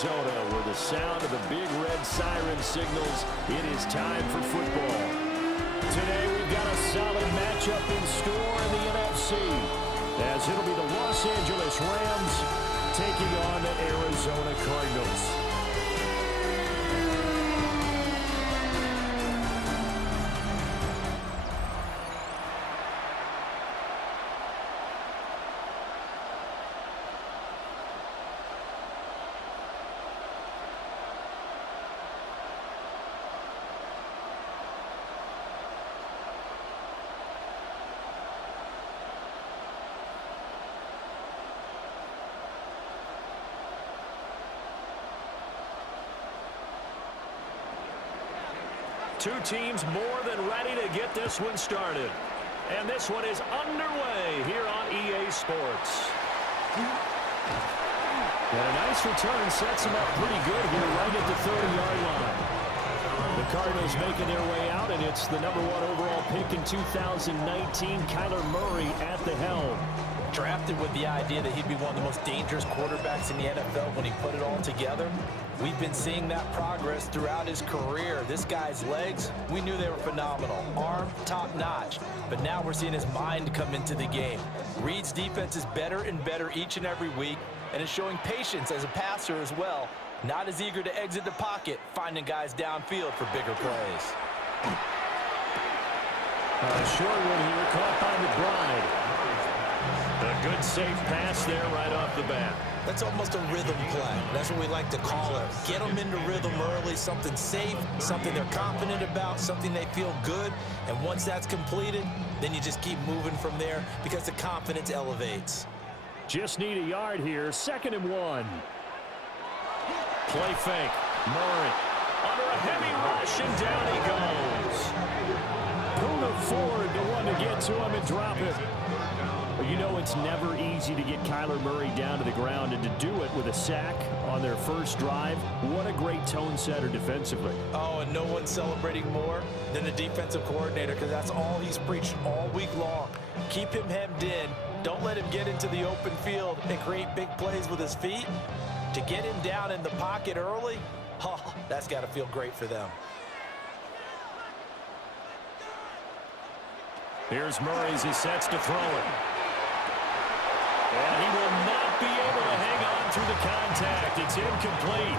Arizona, where the sound of the big red siren signals it is time for football. Today we've got a solid matchup in store in the NFC, as it'll be the Los Angeles Rams taking on the Arizona Cardinals. Two teams more than ready to get this one started. And this one is underway here on EA Sports. And a nice return sets them up pretty good here right at the 30-yard line. The Cardinals making their way out, and it's the #1 overall pick in 2019, Kyler Murray at the helm. Drafted with the idea that he'd be one of the most dangerous quarterbacks in the NFL when he put it all together. We've been seeing that progress throughout his career. This guy's legs, we knew they were phenomenal. Arm, top-notch. But now we're seeing his mind come into the game. Reed's defense is better and better each and every week, and is showing patience as a passer as well. Not as eager to exit the pocket, finding guys downfield for bigger plays. A short one here, caught by McBride. A good safe pass there right off the bat. That's almost a rhythm play. That's what we like to call it. Get them into rhythm early, something safe, something they're confident about, something they feel good. And once that's completed, then you just keep moving from there because the confidence elevates. Just need a yard here, 2nd and 1. Play fake. Murray under a heavy rush, and down he goes. Puna Ford, the one to get to him and drop it. You know it's never easy to get Kyler Murray down to the ground, and to do it with a sack on their first drive, what a great tone setter defensively. Oh, and no one's celebrating more than the defensive coordinator, because that's all he's preached all week long. Keep him hemmed in. Don't let him get into the open field and create big plays with his feet. To get him down in the pocket early, oh, that's got to feel great for them. Here's Murray as he sets to throw it. And he will not be able to hang on through the contact. It's incomplete.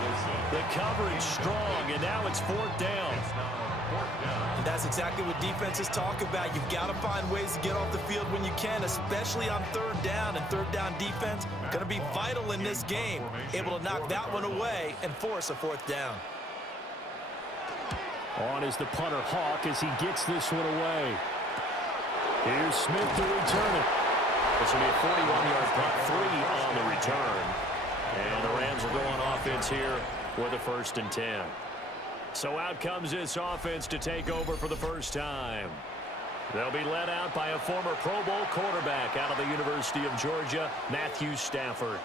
The coverage strong, and now it's 4th down. And that's exactly what defenses talk about. You've got to find ways to get off the field when you can, especially on 3rd down. And 3rd down defense going to be vital in this game. Able to knock that one away and force a 4th down. On is the punter Hawk as he gets this one away. Here's Smith to return it. This will be a 41-yard punt, 3 on the return. And the Rams will go on offense here with a 1st and 10. So out comes this offense to take over for the first time. They'll be led out by a former Pro Bowl quarterback out of the University of Georgia, Matthew Stafford.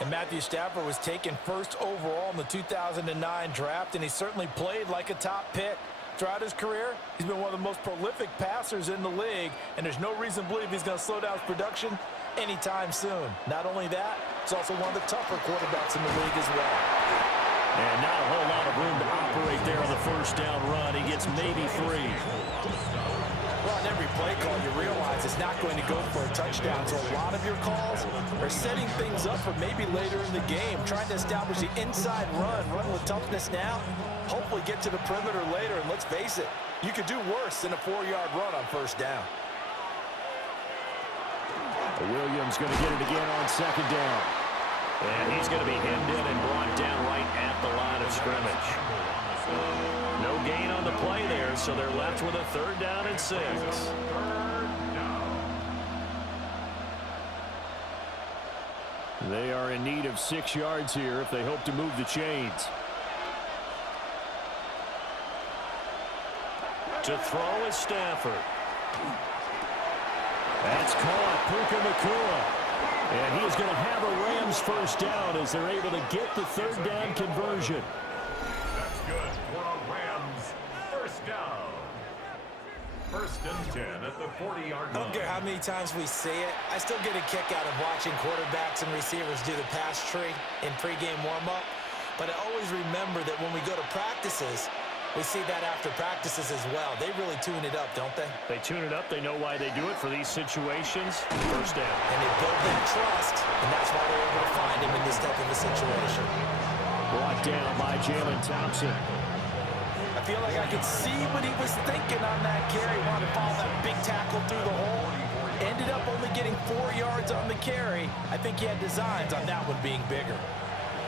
And Matthew Stafford was taken 1st overall in the 2009 draft, and he certainly played like a top pick. Throughout his career, he's been one of the most prolific passers in the league, and there's no reason to believe he's going to slow down his production anytime soon. Not only that, he's also one of the tougher quarterbacks in the league as well. And not a whole lot of room to operate there on the 1st down run. He gets maybe 3. Well, on every play call, you realize it's not going to go for a touchdown, so a lot of your calls are setting things up for maybe later in the game, trying to establish the inside run with toughness now. Hopefully get to the perimeter later, and let's face it, you could do worse than a 4-yard run on 1st down. Williams going to get it again on 2nd down. And he's going to be hemmed in and brought down right at the line of scrimmage. No gain on the play there, so they're left with a 3rd down and 6. They are in need of 6 yards here if they hope to move the chains. To throw is Stafford. That's caught. Puka Nacua. And he is going to have a Rams 1st down as they're able to get the 3rd down conversion. That's good for a Rams 1st down. 1st and 10 at the 40-yard line. I don't care how many times we say it, I still get a kick out of watching quarterbacks and receivers do the pass tree in pregame warm-up. But I always remember that when we go to practices, we see that after practices as well. They really tune it up, don't they? They tune it up. They know why they do it for these situations. First down. And they build that trust, and that's why they're able to find him in this type of a situation. Brought down by Jalen Thompson. I feel like I could see what he was thinking on that carry. Wanted to follow that big tackle through the hole. Ended up only getting 4 yards on the carry. I think he had designs on that one being bigger.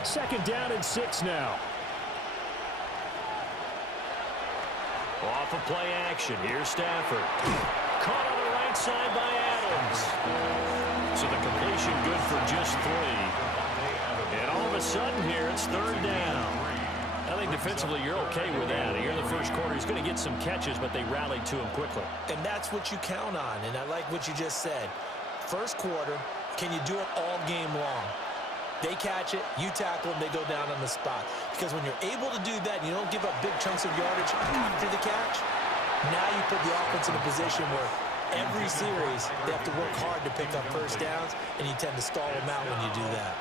Second down and 6 now. Off of play action. Here's Stafford. Caught on the right side by Adams. So the completion good for just 3. And all of a sudden here, it's third down. I think defensively you're okay with that. Here in the first quarter, he's going to get some catches, but they rallied to him quickly. And that's what you count on, and I like what you just said. First quarter, can you do it all game long? They catch it, you tackle them, they go down on the spot. Because when you're able to do that, and you don't give up big chunks of yardage after the catch, now you put the offense in a position where every series they have to work hard to pick up first downs, and you tend to stall them out when you do that.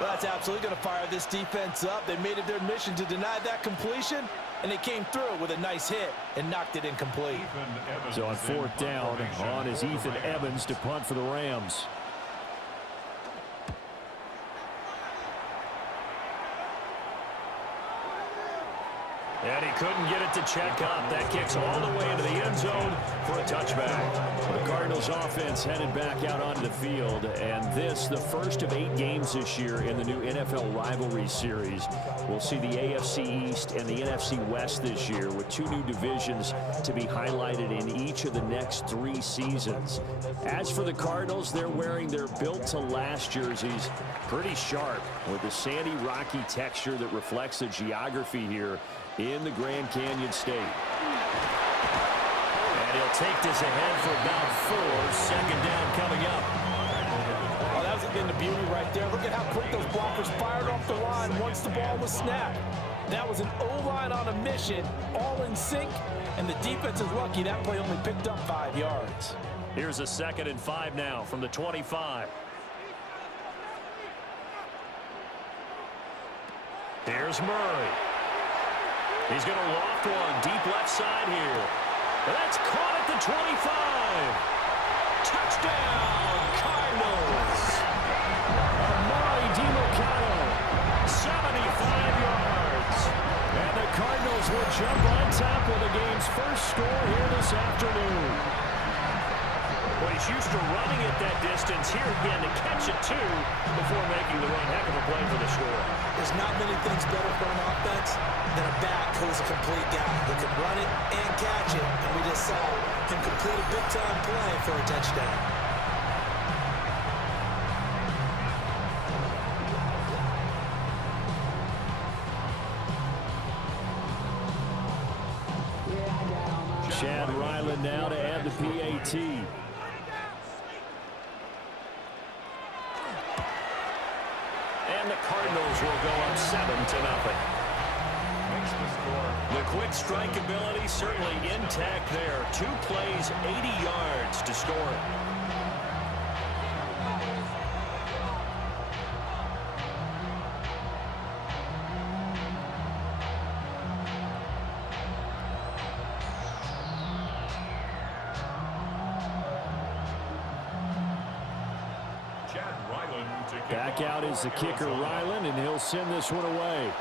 Well, that's absolutely going to fire this defense up. They made it their mission to deny that completion, and they came through with a nice hit and knocked it incomplete. So on fourth down, on is Ethan Evans to punt for the Rams. And he couldn't get it to check up. That kicks all the way into the end zone for a touchback. The Cardinals offense headed back out onto the field. And this, the first of 8 games this year in the new NFL rivalry series. We'll see the AFC East and the NFC West this year with 2 new divisions to be highlighted in each of the next 3 seasons. As for the Cardinals, they're wearing their built-to-last jerseys, pretty sharp with the sandy, rocky texture that reflects the geography here in the Grand Canyon State. And he'll take this ahead for about 4. Second down coming up. Oh, that was been the beauty right there. Look at how quick those blockers fired off the line once the ball was snapped. That was an O-line on a mission, all in sync, and the defense is lucky that play only picked up 5 yards. Here's a 2nd and 5 now from the 25. Here's Murray. He's going to loft one deep left side here. That's caught at the 25. Touchdown, Cardinals. Amari DiMercado, 75 yards. And the Cardinals will jump on top with the game's first score here this afternoon. Well, he's used to running it that distance. Here again to catch it, too, before making the run. Heck of a play for the score. There's not many things better for an offense than a back who's a complete guy who can run it and catch it. And we just saw him complete a big-time play for a touchdown. Chad Ryland now to add the PAT. And the Cardinals will go up 7-0. The quick strike ability certainly intact there. 2 plays, 80 yards to score it. Back out is the kicker, Ryland, and he'll send this one away.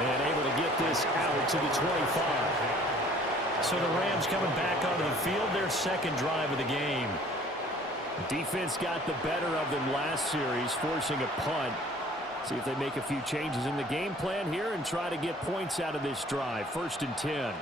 And able to get this out to the 25. So the Rams coming back onto the field, their second drive of the game. Defense got the better of them last series, forcing a punt. See if they make a few changes in the game plan here and try to get points out of this drive. 1st and 10.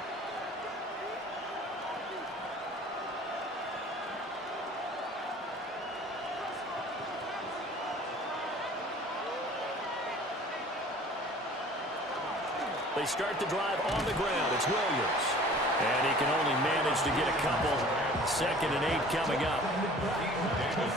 They start the drive on the ground. It's Williams. And he can only manage to get a couple. 2nd and 8 coming up.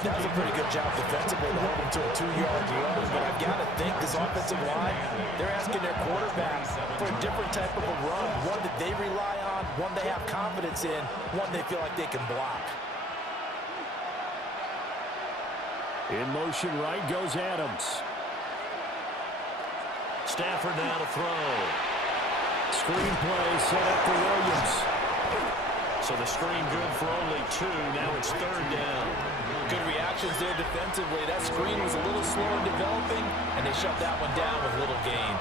That was a pretty good job defensively to hold him to a 2-yard run. But I've got to think this offensive line, they're asking their quarterbacks for a different type of a run. One that they rely on, one they have confidence in, one they feel like they can block. In motion right goes Adams. Stafford now to throw. Screen play set up for Williams. So the screen good for only 2. Now it's 3rd down. Good reactions there defensively. That screen was a little slow in developing, and they shut that one down with little gain.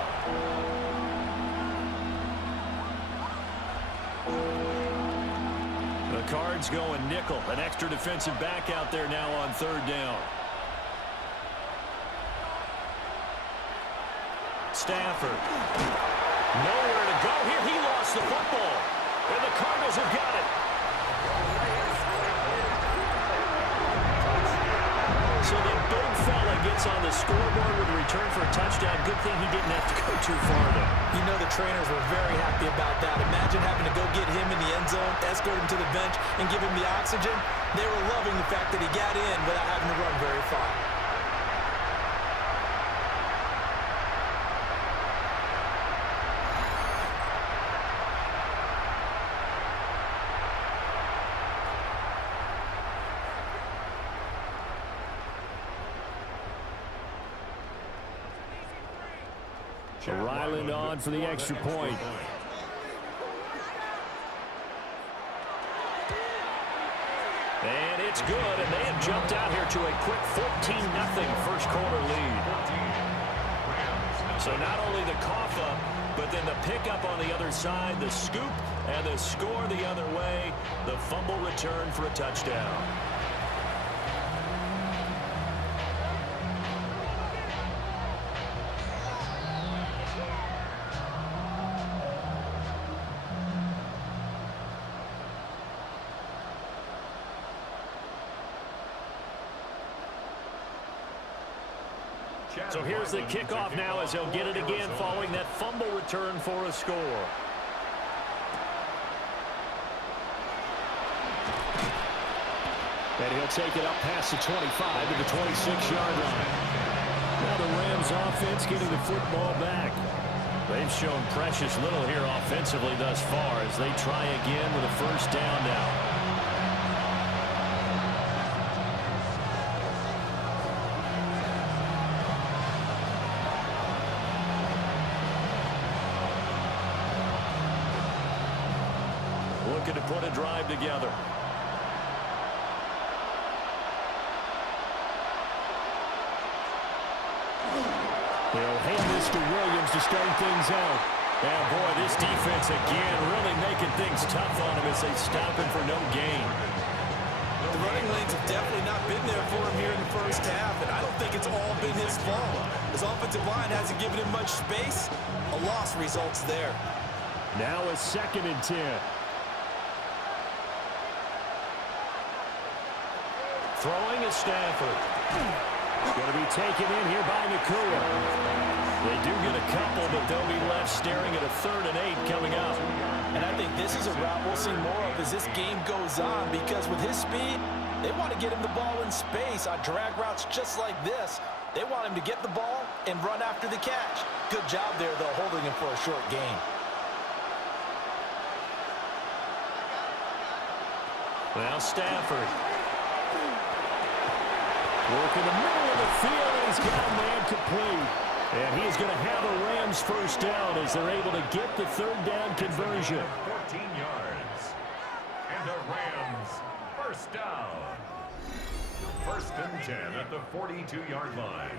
The Cards going nickel. An extra defensive back out there now on 3rd down. Stafford. Nowhere to go here. He lost the football. And the Cardinals have got it. So the big fella gets on the scoreboard with a return for a touchdown. Good thing he didn't have to go too far, though. You know the trainers were very happy about that. Imagine having to go get him in the end zone, escort him to the bench, and give him the oxygen. They were loving the fact that he got in without having to run very far. So Ryland on for the extra point. And it's good, and they have jumped out here to a quick 14-0 first quarter lead. So not only the cough up, but then the pickup on the other side, the scoop, and the score the other way, the fumble return for a touchdown. So here's the kickoff now as he'll get it again following that fumble return for a score. And he'll take it up past the 25 to the 26-yard line. Now the Rams offense getting the football back. They've shown precious little here offensively thus far as they try again with a first down now. Looking to put a drive together. They'll hand this to Williams to start things out. And boy, this defense again really making things tough on him as they stop him for no gain. The running lanes have definitely not been there for him here in the first half, and I don't think it's all been his fault. His offensive line hasn't given him much space. A loss results there. Now a 2nd and 10. Throwing is Stafford. Going to be taken in here by Nakua. They do get a couple, but they'll be left staring at a 3rd and 8 coming up. And I think this is a route we'll see more of as this game goes on, because with his speed, they want to get him the ball in space on drag routes just like this. They want him to get the ball and run after the catch. Good job there, though, holding him for a short gain. Now Stafford. Work in the middle of the field, and he's got a man complete. And he is going to have a Rams first down as they're able to get the 3rd down conversion. 14 yards. And a Rams first down. 1st and 10 at the 42-yard line.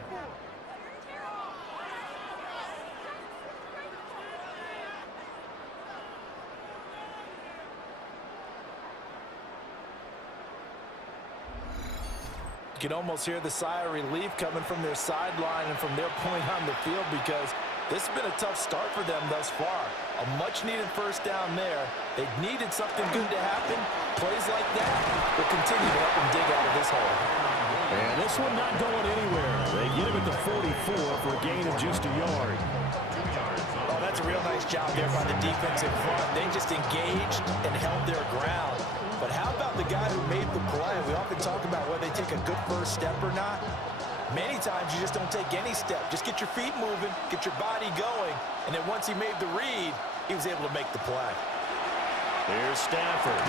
You can almost hear the sigh of relief coming from their sideline and from their point on the field, because this has been a tough start for them thus far. A much-needed first down there. They needed something good to happen. Plays like that will continue to help them dig out of this hole. And this one not going anywhere. They get him at the 44 for a gain of just a yard. Oh, that's a real nice job there by the defensive front. They just engaged and held their ground. But how about the guy who made the play? We often talk about whether they take a good first step or not. Many times you just don't take any step. Just get your feet moving, get your body going, and then once he made the read, he was able to make the play. Here's Stafford.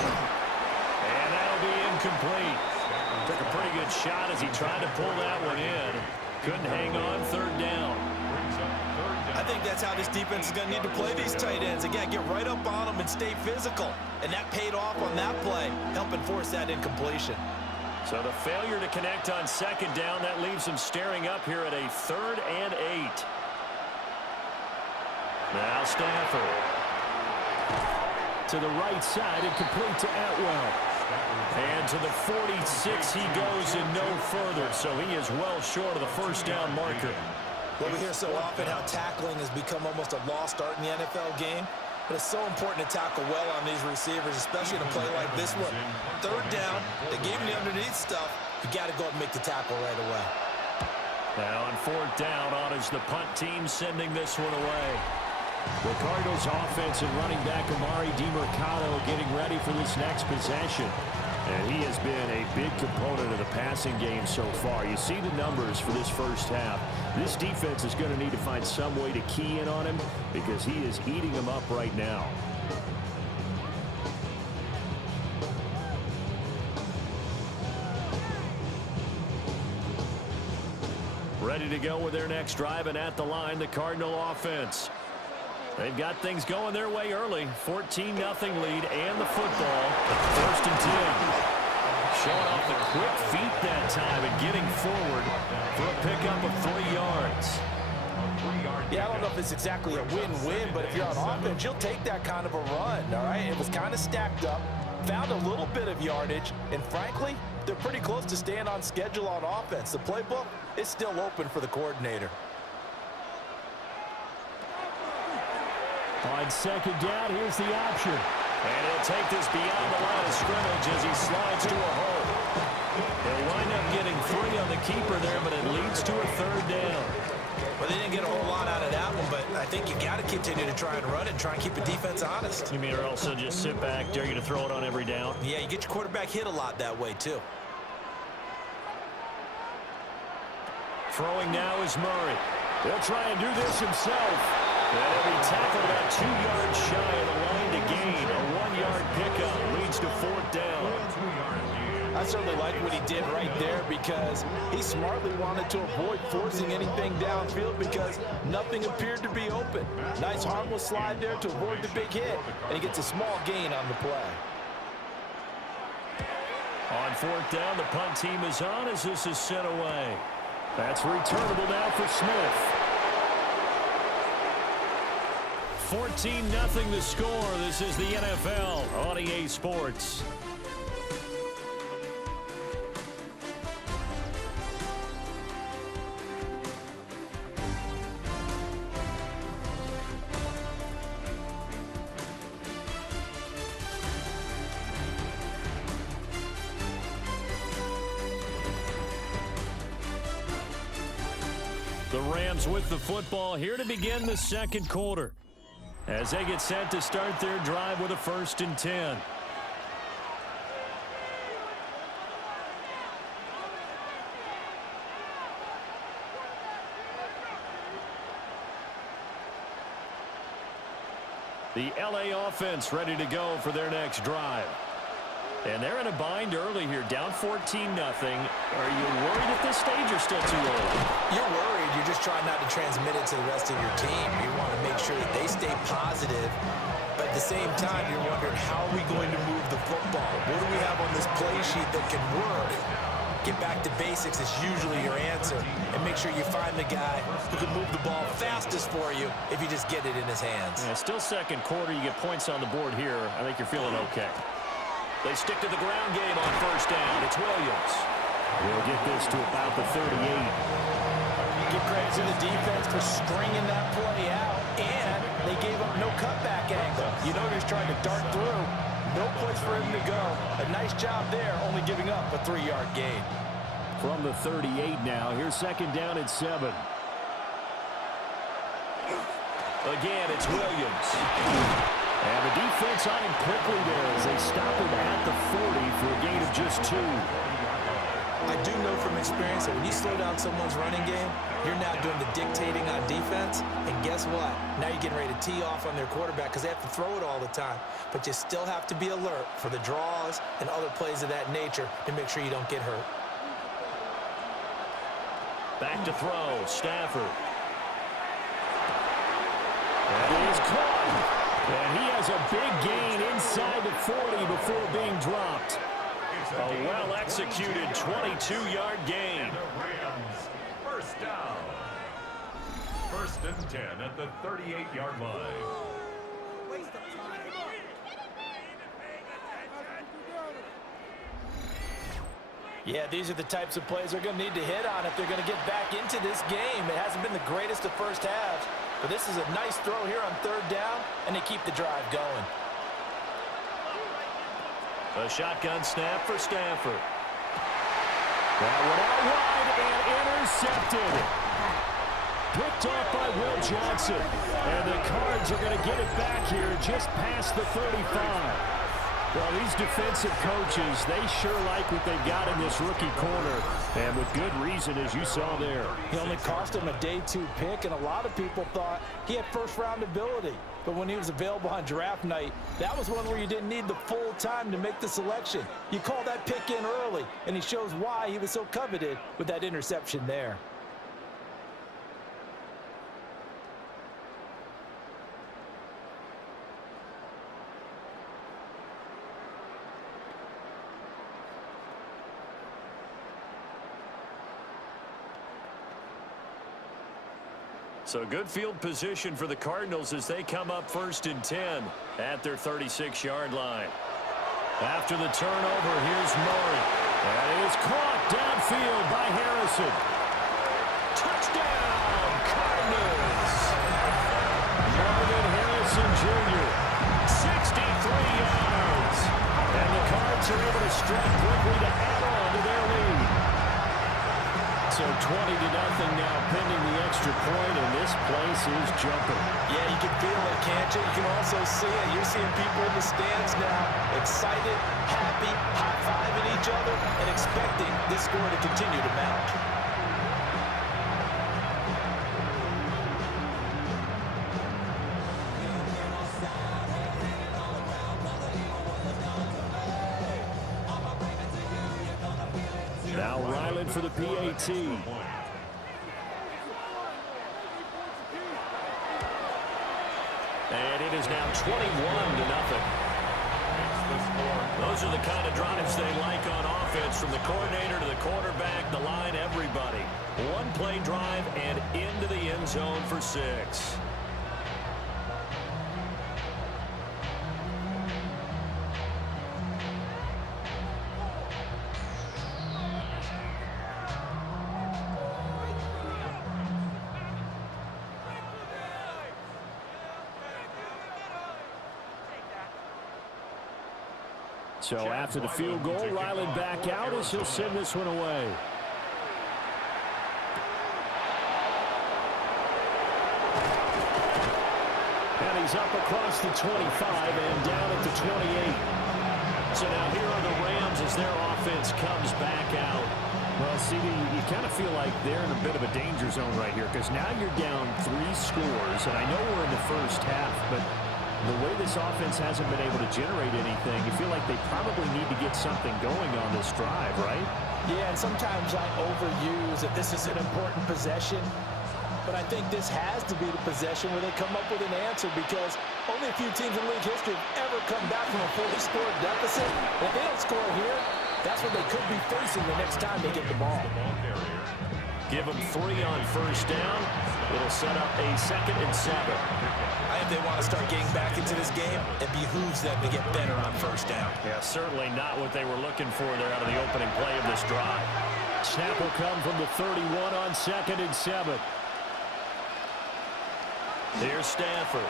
And that'll be incomplete. Took a pretty good shot as he tried to pull that one in. Couldn't hang on, third down. I think that's how this defense is going to need to play these tight ends. Again, get right up on them and stay physical. And that paid off on that play, helping force that incompletion. So the failure to connect on second down, that leaves him staring up here at a 3rd and 8. Now Stafford. To the right side and complete to Atwell. And to the 46 he goes and no further. So he is well short of the first down marker. Well, we hear so often how tackling has become almost a lost art in the NFL game. But it's so important to tackle well on these receivers, especially in a play like this one. Third down, they gave him the underneath stuff. You got to go and make the tackle right away. Now on 4th down, on is the punt team sending this one away. The Cardinals offense and running back Amari DiMercado getting ready for this next possession. And he has been a big component of the passing game so far. You see the numbers for this first half. This defense is going to need to find some way to key in on him because he is eating them up right now. Ready to go with their next drive, and at the line, the Cardinal offense. They've got things going their way early. 14-0 lead and the football. 1st and 10. Showing off the quick feet that time and getting forward for a pickup of 3 yards. Yeah, I don't know if it's exactly a win-win, but if you're on offense, you'll take that kind of a run, all right? It was kind of stacked up, found a little bit of yardage, and frankly, they're pretty close to staying on schedule on offense. The playbook is still open for the coordinator. On second down, here's the option. And he'll take this beyond the line of scrimmage as he slides to a hole. He'll wind up getting 3 on the keeper there, but it leads to a 3rd down. Well, they didn't get a whole lot out of that one, but I think you got to continue to try and run and try and keep the defense honest. You mean or also just sit back, dare you to throw it on every down? Yeah, you get your quarterback hit a lot that way, too. Throwing now is Murray. He'll try and do this himself. And he'll be tackled about 2 yards shy of the line to gain. A 1-yard pickup leads to 4th down. I certainly like what he did right there because he smartly wanted to avoid forcing anything downfield because nothing appeared to be open. Nice harmless slide there to avoid the big hit, and he gets a small gain on the play. On 4th down, the punt team is on as this is sent away. That's returnable now for Smith. 14-0 the score. This is the NFL on EA Sports. The Rams with the football here to begin the second quarter as they get set to start their drive with a 1st and 10. The LA offense ready to go for their next drive. And they're in a bind early here, down 14-0. Are you worried at this stage or still too early? You're worried. You're just trying not to transmit it to the rest of your team. You want to make sure that they stay positive. But at the same time, you're wondering, how are we going to move the football? What do we have on this play sheet that can work? Get back to basics is usually your answer. And make sure you find the guy who can move the ball fastest for you if you just get it in his hands. Yeah, still second quarter. You get points on the board here. I think you're feeling okay. They stick to the ground game on 1st down. It's Williams. We'll get this to about the 38. Give credit to the defense for stringing that play out, and they gave up no cutback angle. You know he's trying to dart through. No place for him to go. A nice job there, only giving up a 3-yard gain. From the 38 now, here's 2nd down and 7. Again, it's Williams. And the defense on him quickly there as they stop him at the 40 for a gain of just 2. I do know from experience that when you slow down someone's running game, you're now doing the dictating on defense. And guess what? Now you're getting ready to tee off on their quarterback because they have to throw it all the time. But you still have to be alert for the draws and other plays of that nature to make sure you don't get hurt. Back to throw, Stafford. That is caught. And he has a big gain inside the 40 before being dropped. A well-executed 22-yard gain. And the Rams, first down. First and 10 at the 38-yard line. Yeah, these are the types of plays they're going to need to hit on if they're going to get back into this game. It hasn't been the greatest of first halves, but this is a nice throw here on third down, and they keep the drive going. A shotgun snap for Stafford. That one out wide and intercepted. Picked off by Will Johnson. And the Cards are going to get it back here just past the 35. Well, these defensive coaches, they sure like what they've got in this rookie corner. And with good reason, as you saw there. He only cost him a day 2 pick, and a lot of people thought he had first-round ability. But when he was available on draft night, that was one where you didn't need the full time to make the selection. You call that pick in early, and he shows why he was so coveted with that interception there. So good field position for the Cardinals as they come up first and 10 at their 36-yard line. After the turnover, here's Murray. That is caught downfield by Harrison. Touchdown, Cardinals! Marvin Harrison Jr., 63 yards. And the Cards are able to strike quickly to add on to their lead. So 20-0 now pending the extra point, and this place is jumping. Yeah, you can feel it, can't you? You can also see it. You're seeing people in the stands now, excited, happy, high-fiving each other, and expecting this score to continue to mount. Now Ryland for the PAT. And it is now 21-0. Those are the kind of drives they like on offense, from the coordinator to the quarterback, the line, everybody. One-play drive and into the end zone for 6. So after the field goal, Ryland back out as he'll send this one away. And he's up across the 25 and down at the 28. So now here are the Rams as their offense comes back out. Well, CD, you kind of feel like they're in a bit of a danger zone right here, because now you're down 3 scores, and I know we're in the first half, but the way this offense hasn't been able to generate anything, you feel like they probably need to get something going on this drive, right? Yeah, and sometimes I overuse that this is an important possession, but I think this has to be the possession where they come up with an answer, because only a few teams in league history have ever come back from a 40-score deficit. If they don't score here, that's what they could be facing the next time they get the ball. Give them 3 on first down. It'll set up a 2nd and 7. If they want to start getting back into this game, it behooves them to get better on first down. Yeah, certainly not what they were looking for there out of the opening play of this drive. Snap will come from the 31 on 2nd and 7. Here's Stafford.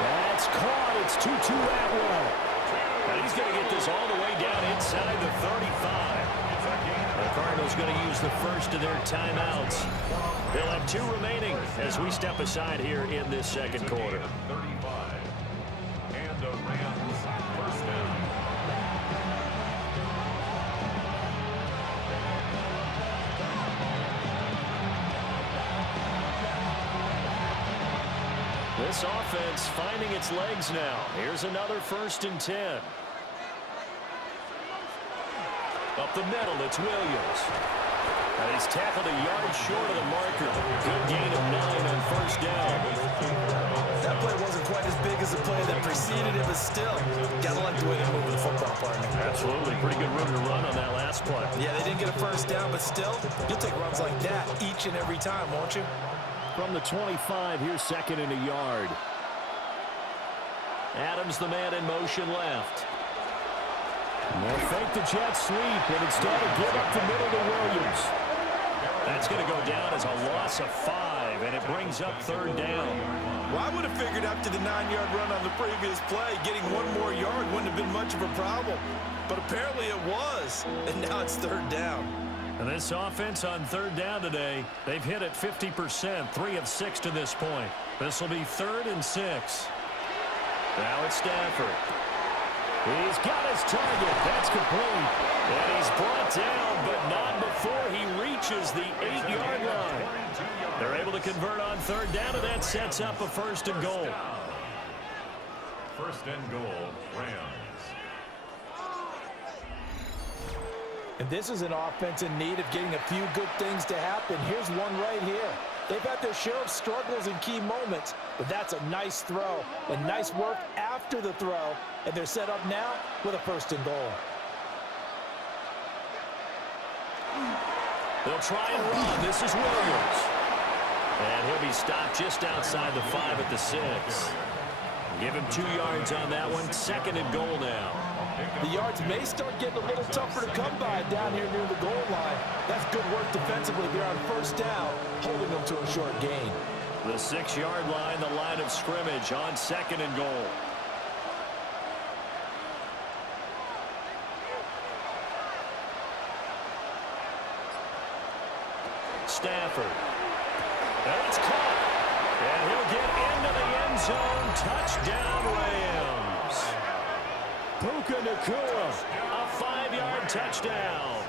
That's caught. It's 2-2 Atwell. And he's going to get this all the way down inside the 35. The Cardinals going to use the first of their timeouts. They'll have 2 remaining as we step aside here in this second quarter. 35. And the Rams first down. This offense finding its legs now. Here's another 1st and 10. Up the middle, it's Williams. And he's tackled a yard short of the marker. Good gain of 9 on 1st down. That play wasn't quite as big as the play that preceded it, but still, gotta like the way they move the football, partner. Absolutely. Pretty good room to run on that last play. Yeah, they didn't get a 1st down, but still, you'll take runs like that each and every time, won't you? From the 25, here's 2nd and a yard. Adams, the man in motion left. They'll fake the jet sweep, and instead of give up the middle to Williams. That's going to go down as a loss of 5, and it brings up 3rd down. Well, I would have figured after the 9-yard run on the previous play, getting 1 more yard wouldn't have been much of a problem. But apparently it was, and now it's 3rd down. And this offense on 3rd down today, they've hit it 50%, 3 of 6 to this point. This will be 3rd and 6. Now it's Stafford. He's got his target. That's complete. And he's brought down, but not before he reaches the 8-yard line. They're able to convert on 3rd down, and that sets up a 1st and goal. 1st and goal, Rams. And this is an offense in need of getting a few good things to happen. Here's one right here. They've had their share of struggles in key moments, but that's a nice throw and nice work after the throw, and they're set up now with a 1st and goal. They'll try and run. This is Williams. And he'll be stopped just outside the 5 at the 6. Give him 2 yards on that one. 2nd and goal now. The yards may start getting a little tougher to come by down here near the goal line. That's good work defensively there on 1st down, holding them to a short gain. The 6-yard line, the line of scrimmage on 2nd and goal. Stafford. And it's caught. And he'll get into the end zone. Touchdown, Rams. Puka Nacua, a 5-yard touchdown.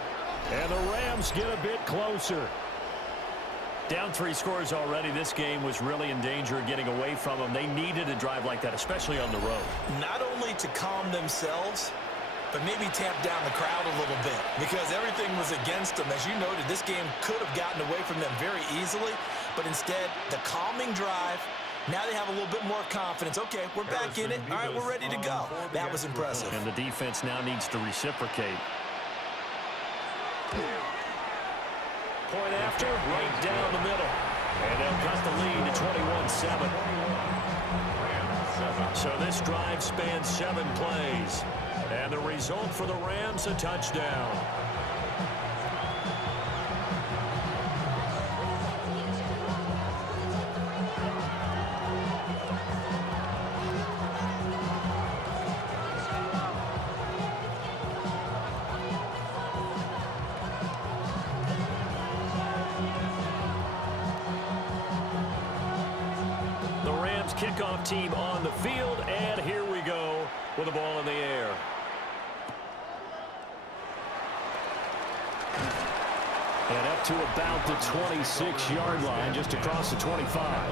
And the Rams get a bit closer. Down 3 scores already. This game was really in danger of getting away from them. They needed a drive like that, especially on the road. Not only to calm themselves, but maybe tamp down the crowd a little bit, because everything was against them. As you noted, this game could have gotten away from them very easily, but instead, the calming drive, now they have a little bit more confidence. Okay, we're back in it. All right, we're ready to go. That was impressive. And the defense now needs to reciprocate. Point after, right down the middle. And they'll cut the lead to 21-7. So this drive spans 7 plays. And the result for the Rams, a touchdown. The Rams kickoff team on the field, and here we go with the ball in the air. And up to about the 26-yard line, just across the 25.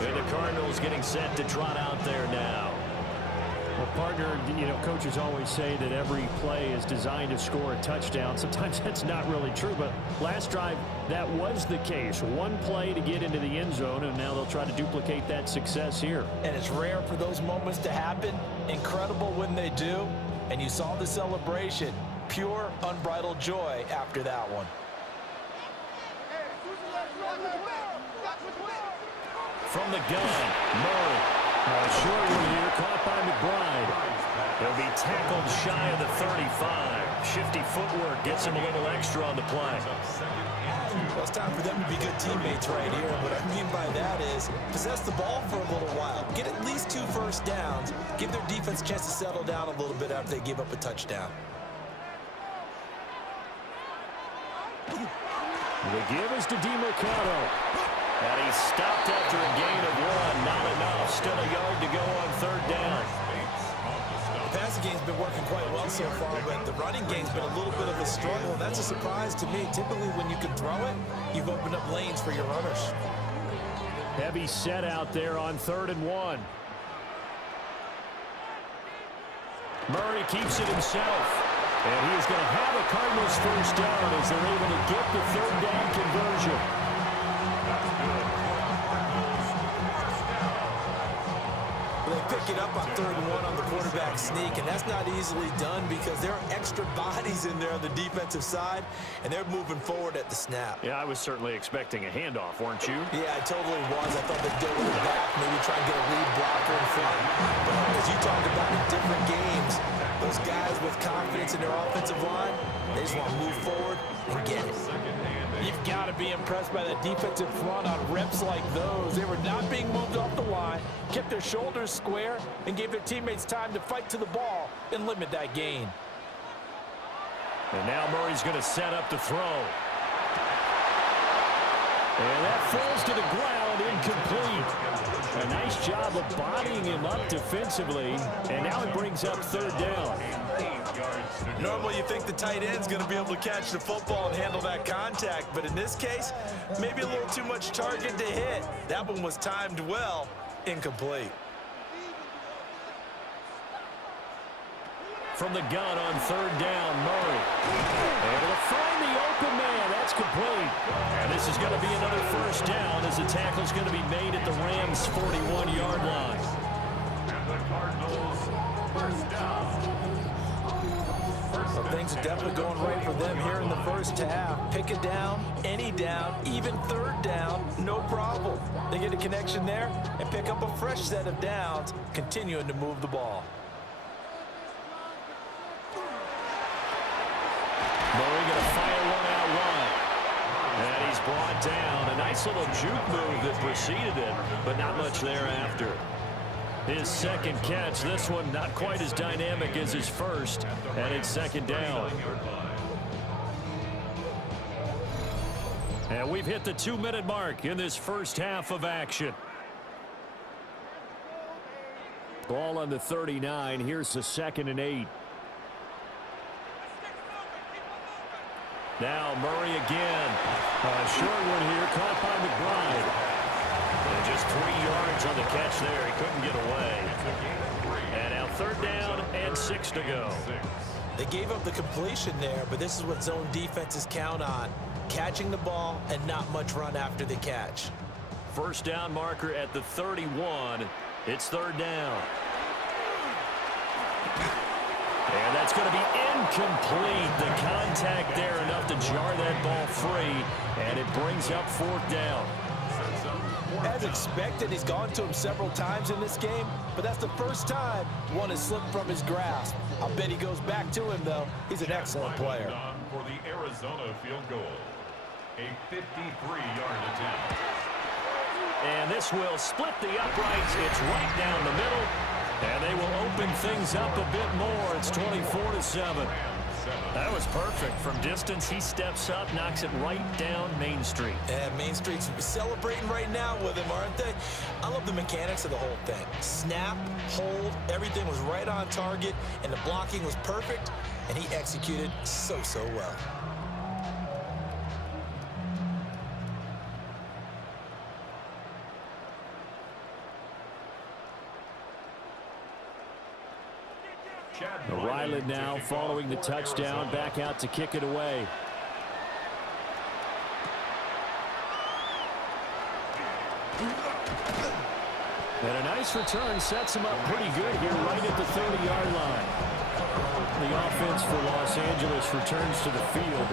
And the Cardinals getting set to trot out there now. Well, partner, you know, coaches always say that every play is designed to score a touchdown. Sometimes that's not really true, but last drive, that was the case. One play to get into the end zone, and now they'll try to duplicate that success here. And it's rare for those moments to happen. Incredible when they do. And you saw the celebration. Pure, unbridled joy after that one. From the gun, Murray. Short one here, caught by McBride. He'll be tackled shy of the 35. Shifty footwork gets him a little extra on the play. Well, it's time for them to be good teammates right here. What I mean by that is possess the ball for a little while. Get at least 2 first downs. Give their defense a chance to settle down a little bit after they give up a touchdown. The give is to DeMarcado. And he's stopped after a gain of 1. Not enough. Still a yard to go on 3rd down. The passing game's been working quite well so far, but the running game's been a little bit of a struggle. That's a surprise to me. Typically, when you can throw it, you've opened up lanes for your runners. Heavy set out there on 3rd and 1. Murray keeps it himself. And he is going to have a Cardinals first down as they're able to get the 3rd down conversion. They pick it up on 3rd and 1 on the quarterback sneak, and that's not easily done because there are extra bodies in there on the defensive side, and they're moving forward at the snap. Yeah, I was certainly expecting a handoff, weren't you? Yeah, I totally was. I thought they'd go with it back, maybe try and get a lead blocker in front. But as you talked about in different games, those guys with confidence in their offensive line, they just want to move forward and get it. You've got to be impressed by the defensive front on reps like those. They were not being moved off the line, kept their shoulders square, and gave their teammates time to fight to the ball and limit that gain. And now Murray's going to set up to throw. And that falls to the ground, incomplete. A nice job of bodying him up defensively, and now it brings up 3rd down. Normally you think the tight end's going to be able to catch the football and handle that contact, but in this case, maybe a little too much target to hit. That one was timed well, incomplete. From the gun on 3rd down, Murray. Able to find the open man. That's complete. And this is going to be another first down as the tackle's going to be made at the Rams' 41-yard line. And the Cardinals first down. Well, things are definitely going right for them here in the first half. Pick a down, any down, even 3rd down, no problem. They get a connection there and pick up a fresh set of downs, continuing to move the ball. Murray going to fire one out wide. And he's brought down. A nice little juke move that preceded it, but not much thereafter. His 2nd catch, this one not quite as dynamic as his first, and it's 2nd down. And we've hit the 2-minute mark in this first half of action. Ball on the 39. Here's the 2nd and 8. Now Murray again. A short one here, caught by McBride. And just 3 yards on the catch there. He couldn't get away. And now 3rd down and 6 to go. They gave up the completion there, but this is what zone defenses count on. Catching the ball and not much run after the catch. First down marker at the 31. It's 3rd down. And that's going to be incomplete. The contact there enough to jar that ball free. And it brings up 4th down. As expected, he's gone to him several times in this game, but that's the first time one has slipped from his grasp. I'll bet he goes back to him, though. He's an excellent player. For the Arizona field goal, a 53-yard attempt. And this will split the uprights. It's right down the middle. And they will open things up a bit more. It's 24-7. That was perfect. From distance, he steps up, knocks it right down Main Street. And Main Street's celebrating right now with him, aren't they? I love the mechanics of the whole thing. Snap, hold, everything was right on target, and the blocking was perfect, and he executed so well. Ryland now following the touchdown, back out to kick it away. And a nice return sets him up pretty good here right at the 30-yard line. The offense for Los Angeles returns to the field.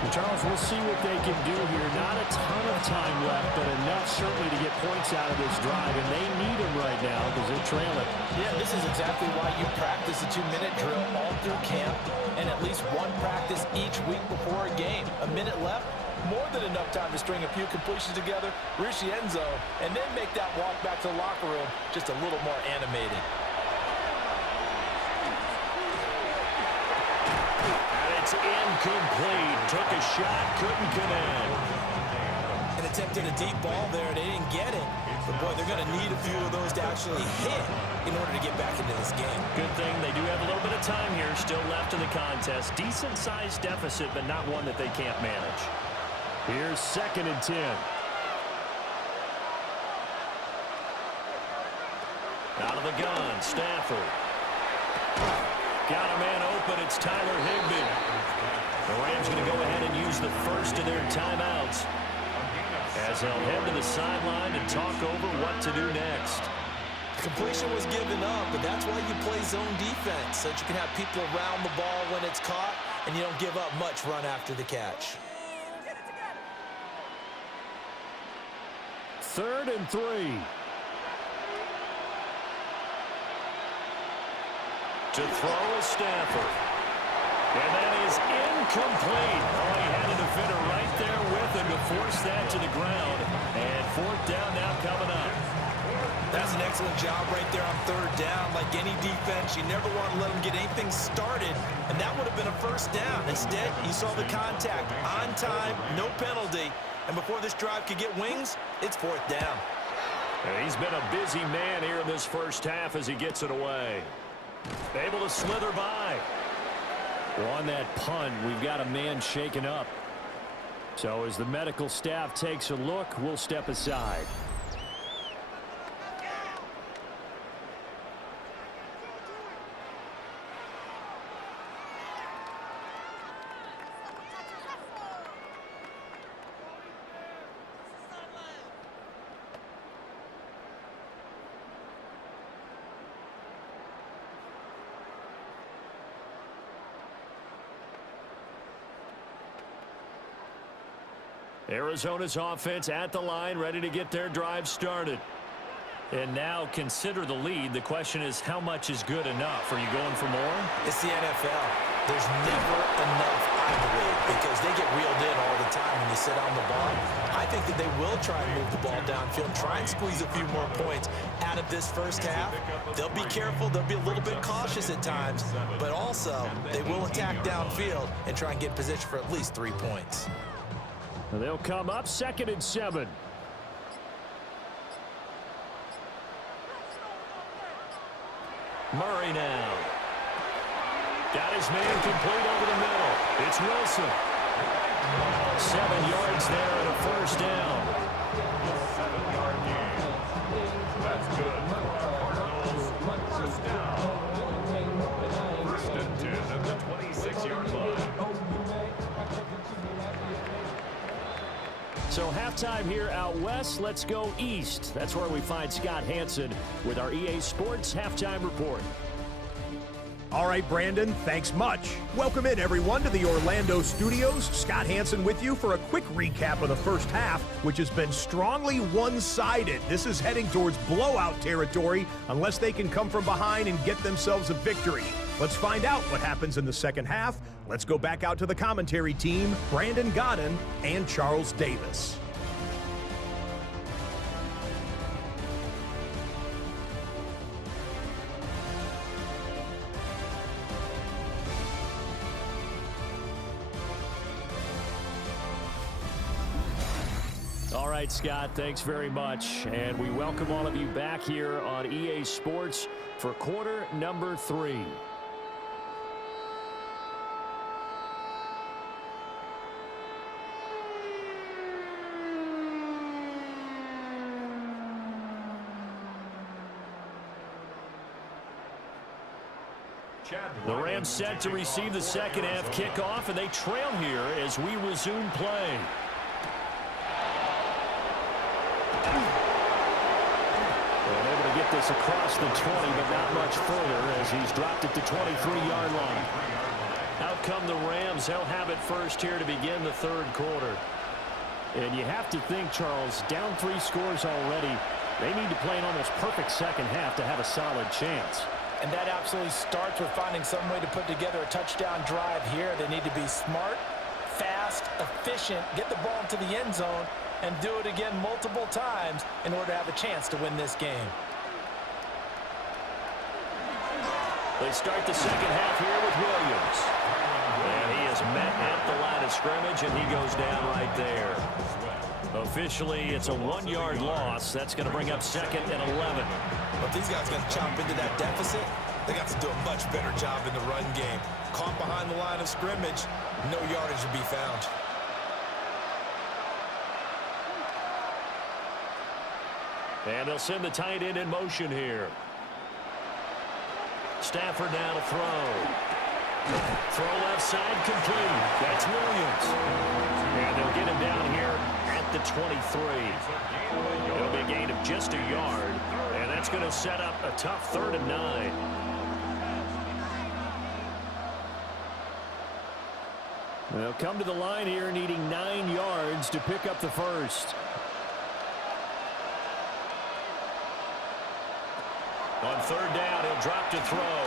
And Charles, we'll see what they can do here. Not a ton of time left, but enough certainly to get points out of this drive, and they need them right now because they're trailing. Yeah, this is exactly why you practice a 2-minute drill all through camp and at least one practice each week before a game. A minute left, more than enough time to string a few completions together, reach the end zone, and then make that walk back to the locker room just a little more animated. It's incomplete. Took a shot, couldn't connect. And attempted a deep ball there, they didn't get it. But, boy, they're going to need a few of those to actually hit in order to get back into this game. Good thing they do have a little bit of time here still left in the contest. Decent-sized deficit, but not one that they can't manage. Here's 2nd and 10. Out of the gun, Stafford. Got a man open. It's Tyler Higbee. The Rams going to go ahead and use the first of their timeouts as they'll head to the sideline and talk over what to do next. Completion was given up, but that's why you play zone defense, so that you can have people around the ball when it's caught, and you don't give up much run after the catch. 3rd and 3. To throw is Stafford. And that is incomplete. Oh, he had a defender right there with him to force that to the ground. And 4th down now coming up. That's an excellent job right there on 3rd down. Like any defense, you never want to let them get anything started, and that would have been a 1st down. Instead, you saw the contact on time, no penalty, and before this drive could get wings, it's 4th down. And he's been a busy man here in this first half as he gets it away. Able to slither by. Well, on that punt, we've got a man shaken up. So as the medical staff takes a look, we'll step aside. Arizona's offense at the line, ready to get their drive started. And now consider the lead. The question is, how much is good enough? Are you going for more? It's the NFL. There's never enough, I believe, because they get reeled in all the time when you sit on the ball. I think that they will try and move the ball downfield, try and squeeze a few more points out of this first half. They'll be careful. They'll be a little bit cautious at times, but also they will attack downfield and try and get in position for at least 3 points. They'll come up 2nd and 7. Murray now. Got his man complete over the middle. It's Wilson. 7 yards there and a 1st down. 7-yard gain. That's good. Cardinals, 1st down. 1st and 10 at the 26-yard line. So halftime here out west. Let's go east. That's where we find Scott Hansen with our EA Sports Halftime Report. All right, Brandon, thanks much. Welcome in, everyone, to the Orlando studios. Scott Hansen with you for a quick recap of the first half, which has been strongly one-sided. This is heading towards blowout territory unless they can come from behind and get themselves a victory. Let's find out what happens in the second half. Let's go back out to the commentary team, Brandon Godden and Charles Davis. All right, Scott, thanks very much. And we welcome all of you back here on EA Sports for quarter number 3. The Rams set to receive the second half kickoff, and they trail here as we resume play. And able to get this across the 20, but not much further as he's dropped it to 23-yard line. Out come the Rams. They'll have it first here to begin the 3rd quarter. And you have to think, Charles, down 3 scores already. They need to play an almost perfect second half to have a solid chance. And that absolutely starts with finding some way to put together a touchdown drive here. They need to be smart, fast, efficient, get the ball into the end zone, and do it again multiple times in order to have a chance to win this game. They start the second half here with Williams. And he is met at the line of scrimmage, and he goes down right there. Officially, it's a 1-yard loss. That's going to bring up 2nd and 11. But if these guys are going to chop into that deficit, they got to do a much better job in the run game. Caught behind the line of scrimmage, no yardage to be found. And they'll send the tight end in motion here. Stafford now to throw. Throw left side complete. That's Williams. And they'll get him down here at the 23. It'll be a gain of just a yard. And that's going to set up a tough 3rd and 9. They'll come to the line here needing 9 yards to pick up the first. On 3rd down, he'll drop to throw.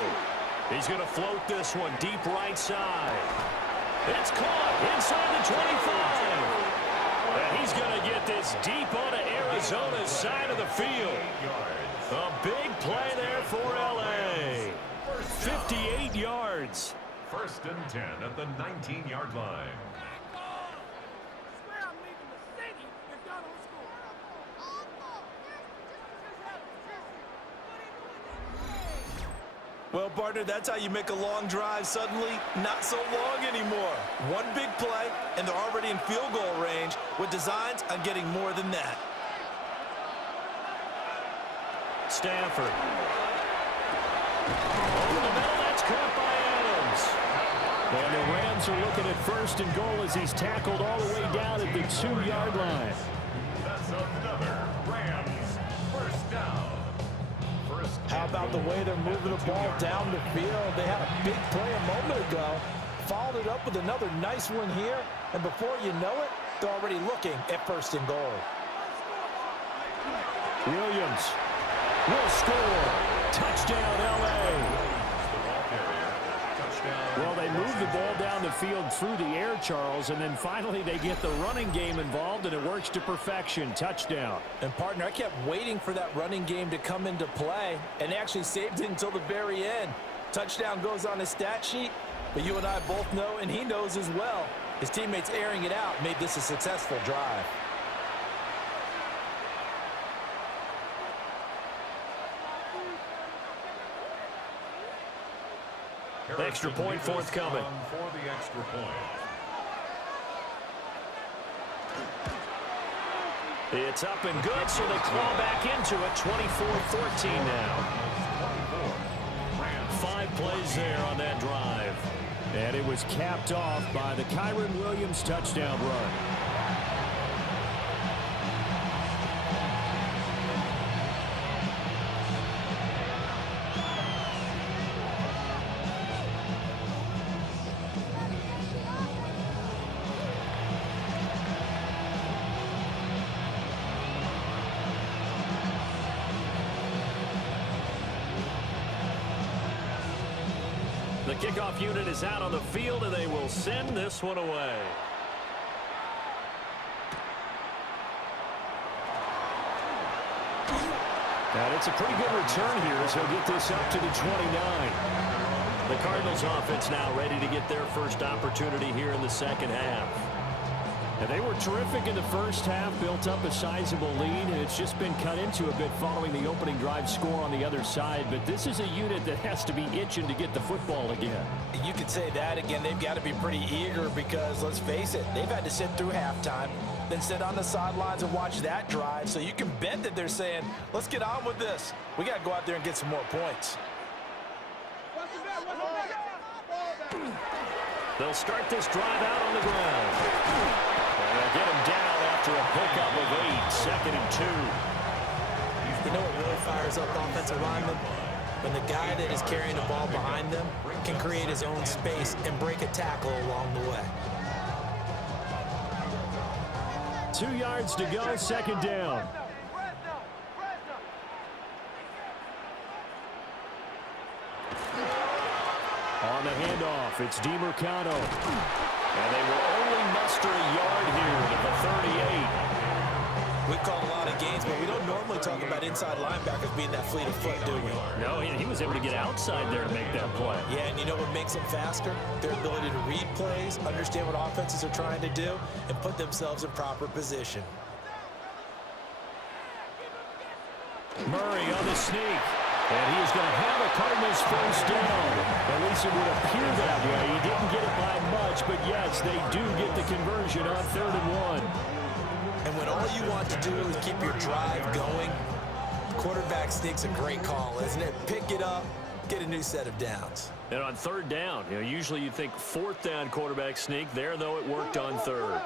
He's going to float this one deep right side. It's caught inside the 25. And he's going to get this deep onto Arizona's side of the field. A big play there for L.A. 58 yards. 1st and 10 at the 19-yard line. Well, partner, that's how you make a long drive suddenly not so long anymore. One big play, and they're already in field goal range with designs on getting more than that. Stafford. Over the middle, that's caught by Adams. And the Rams are looking at 1st and goal as he's tackled all the way down at the 2-yard line. That's another Rams 1st down. How about the way they're moving the ball down the field? They had a big play a moment ago, followed it up with another nice one here, and before you know it, they're already looking at 1st and goal. Williams will score. Touchdown, L.A. Well, they moved the ball down the field through the air, Charles, and then finally they get the running game involved, and it works to perfection. Touchdown. And, partner, I kept waiting for that running game to come into play, and they actually saved it until the very end. Touchdown goes on his stat sheet, but you and I both know, and he knows as well, his teammates airing it out made this a successful drive. Extra point forthcoming. For the extra point. It's up and good, so they claw back into it. 24-14 now. 5 plays there on that drive. And it was capped off by the Kyren Williams touchdown run. The kickoff unit is out on the field, and they will send this one away. And it's a pretty good return here as he'll get this up to the 29. The Cardinals offense now ready to get their first opportunity here in the 2nd half. And they were terrific in the 1st half, built up a sizable lead, and it's just been cut into a bit following the opening drive score on the other side. But this is a unit that has to be itching to get the football again. You could say that again. They've got to be pretty eager because, let's face it, they've had to sit through halftime, then sit on the sidelines and watch that drive. So you can bet that they're saying, let's get on with this. We got to go out there and get some more points. They'll start this drive out on the ground. And they'll get him down after a pickup of 8, 2nd and 2. You know what really fires up offensive linemen? When the guy that is carrying the ball behind them can create his own space and break a tackle along the way. 2 yards to go, 2nd down. On the handoff, it's DeMercado. And they will only muster a yard here at the 38. We call a lot of games, but we don't normally talk about inside linebackers being that fleet of foot, do we? No, he was able to get outside there to make that play. Yeah, and you know what makes them faster? Their ability to read plays, understand what offenses are trying to do, and put themselves in proper position. Murray on the sneak. And he is going to have a Cardinals first down. At least it would appear that way. He didn't get it by much, but yes, they do get the conversion on 3rd and 1. And when all you want to do is keep your drive going, quarterback sneak's a great call, isn't it? Pick it up, get a new set of downs. And on third down, usually you think fourth down quarterback sneak. There, though, it worked on third.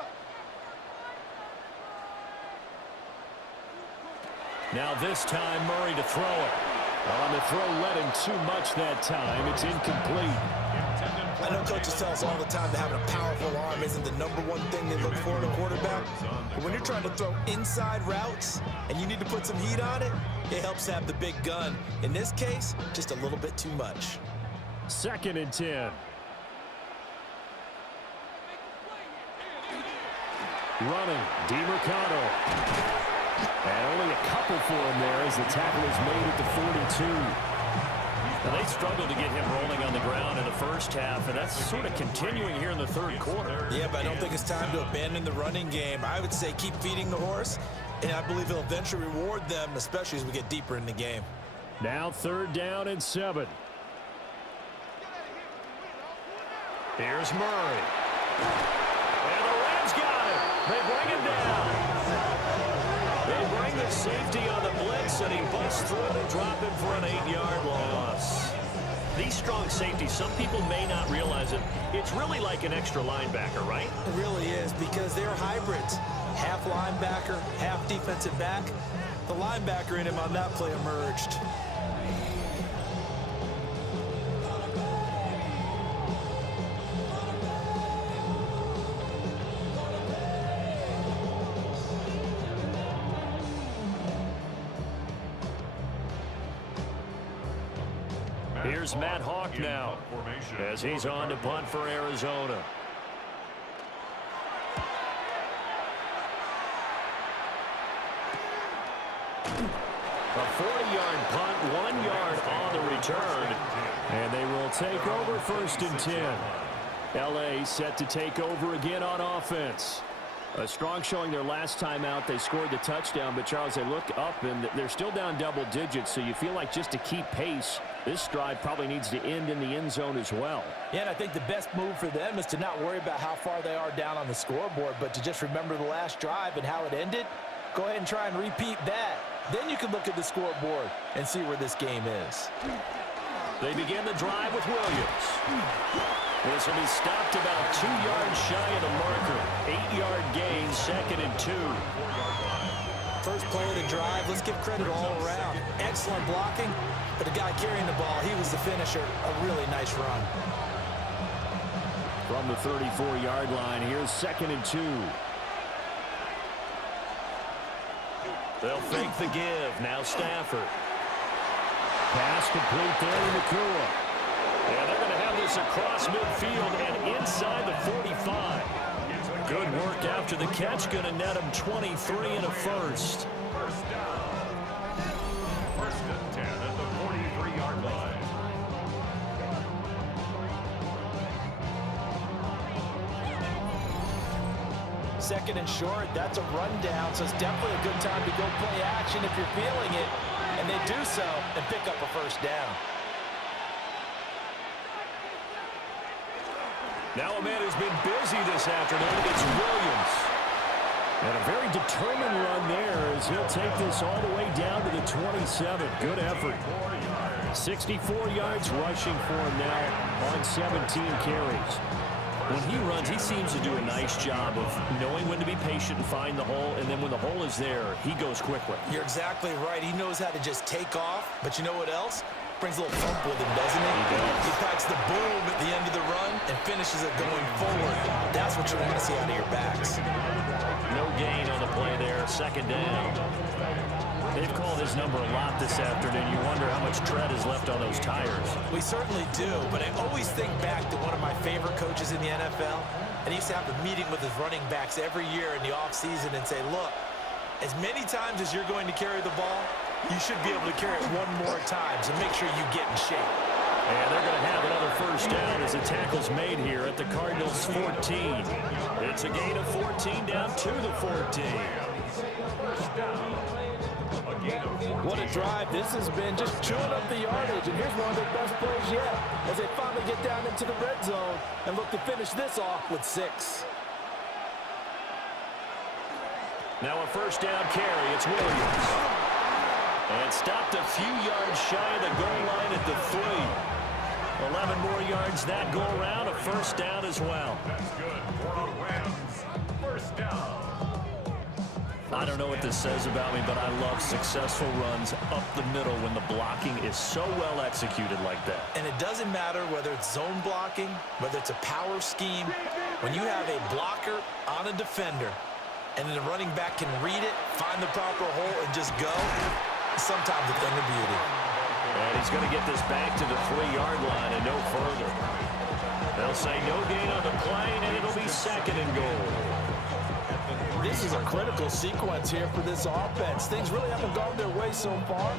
Now this time, Murray to throw it. On the throw, led him too much that time. It's incomplete. I know coaches tell us all the time that having a powerful arm isn't the #1 thing they look for in a quarterback. But when you're trying to throw inside routes and you need to put some heat on it, it helps to have the big gun. In this case, just a little bit too much. 2nd and 10. Running, DeMercado. And only a couple for him there as the tackle is made at the 42. Now, they struggled to get him rolling on the ground in the first half, and that's sort of continuing here in the third quarter. Yeah, but I don't think it's time to abandon the running game. I would say keep feeding the horse, and I believe it'll eventually reward them, especially as we get deeper in the game. Now 3rd down and 7. Here's Murray. And the Rams got him. They bring him down. They bring the safety on the blitz, and he busts through and drop him for an 8-yard loss. These strong safeties, some people may not realize it. It's really like an extra linebacker, right? It really is, because they're hybrids. Half linebacker, half defensive back. The linebacker in him on that play emerged. Here's Matt Hawk now as he's on to punt for Arizona. A 40-yard punt, 1 yard on the return. And they will take over 1st and 10. L.A. set to take over again on offense. A strong showing their last time out. They scored the touchdown, but Charles, they look up and they're still down double digits, so you feel like just to keep pace, this drive probably needs to end in the end zone as well. Yeah, and I think the best move for them is to not worry about how far they are down on the scoreboard, but to just remember the last drive and how it ended. Go ahead and try and repeat that. Then you can look at the scoreboard and see where this game is. They begin the drive with Williams. This will be stopped about 2 yards shy of the marker. 8-yard gain, 2nd and 2. First play of the drive, let's give credit all around. Excellent blocking, but the guy carrying the ball, he was the finisher. A really nice run. From the 34-yard line, here's 2nd and 2. They'll fake the give. Now Stafford. Pass complete there to Nakua. And they're going to have this across midfield and inside the 45. Good work after the catch. Going to net him 23 and a first. First down. 1st and 10 at the 43-yard line. Second and short, that's a rundown, so it's definitely a good time to go play action if you're feeling it. And they do so and pick up a first down. Now a man who's been busy this afternoon, it's Williams. And a very determined run there as he'll take this all the way down to the 27. Good effort. 64 yards rushing for him now on 17 carries. When he runs, he seems to do a nice job of knowing when to be patient and find the hole, and then when the hole is there, he goes quickly. You're exactly right. He knows how to just take off, but you know what else? Brings a little thump with him, doesn't he? He packs the boom at the end of the run and finishes it going forward. That's what you want to see out of your backs. No gain on the play there, 2nd down. They've called his number a lot this afternoon. You wonder how much tread is left on those tires. We certainly do, but I always think back to one of my favorite coaches in the NFL, and he used to have a meeting with his running backs every year in the offseason and say, look, as many times as you're going to carry the ball, you should be able to carry it one more time, so make sure you get in shape. And they're going to have another first down as the tackle's made here at the Cardinals' 14. It's a gain of 14 down to the 14. What a drive this has been, just chewing up the yardage, and here's one of their best plays yet as they finally get down into the red zone and look to finish this off with 6. Now a first down carry, it's Williams. And stopped a few yards shy of the goal line at the 3. 11 more yards that go around, a first down as well. That's good for the Rams. First down. I don't know what this says about me, but I love successful runs up the middle when the blocking is so well executed like that. And it doesn't matter whether it's zone blocking, whether it's a power scheme. When you have a blocker on a defender, and then the running back can read it, find the proper hole, and just go, sometimes a thing of beauty. And he's going to get this back to the 3-yard line and no further. They'll say no gain on the play, and it'll be second and goal. This is a critical sequence here for this offense. Things really haven't gone their way so far.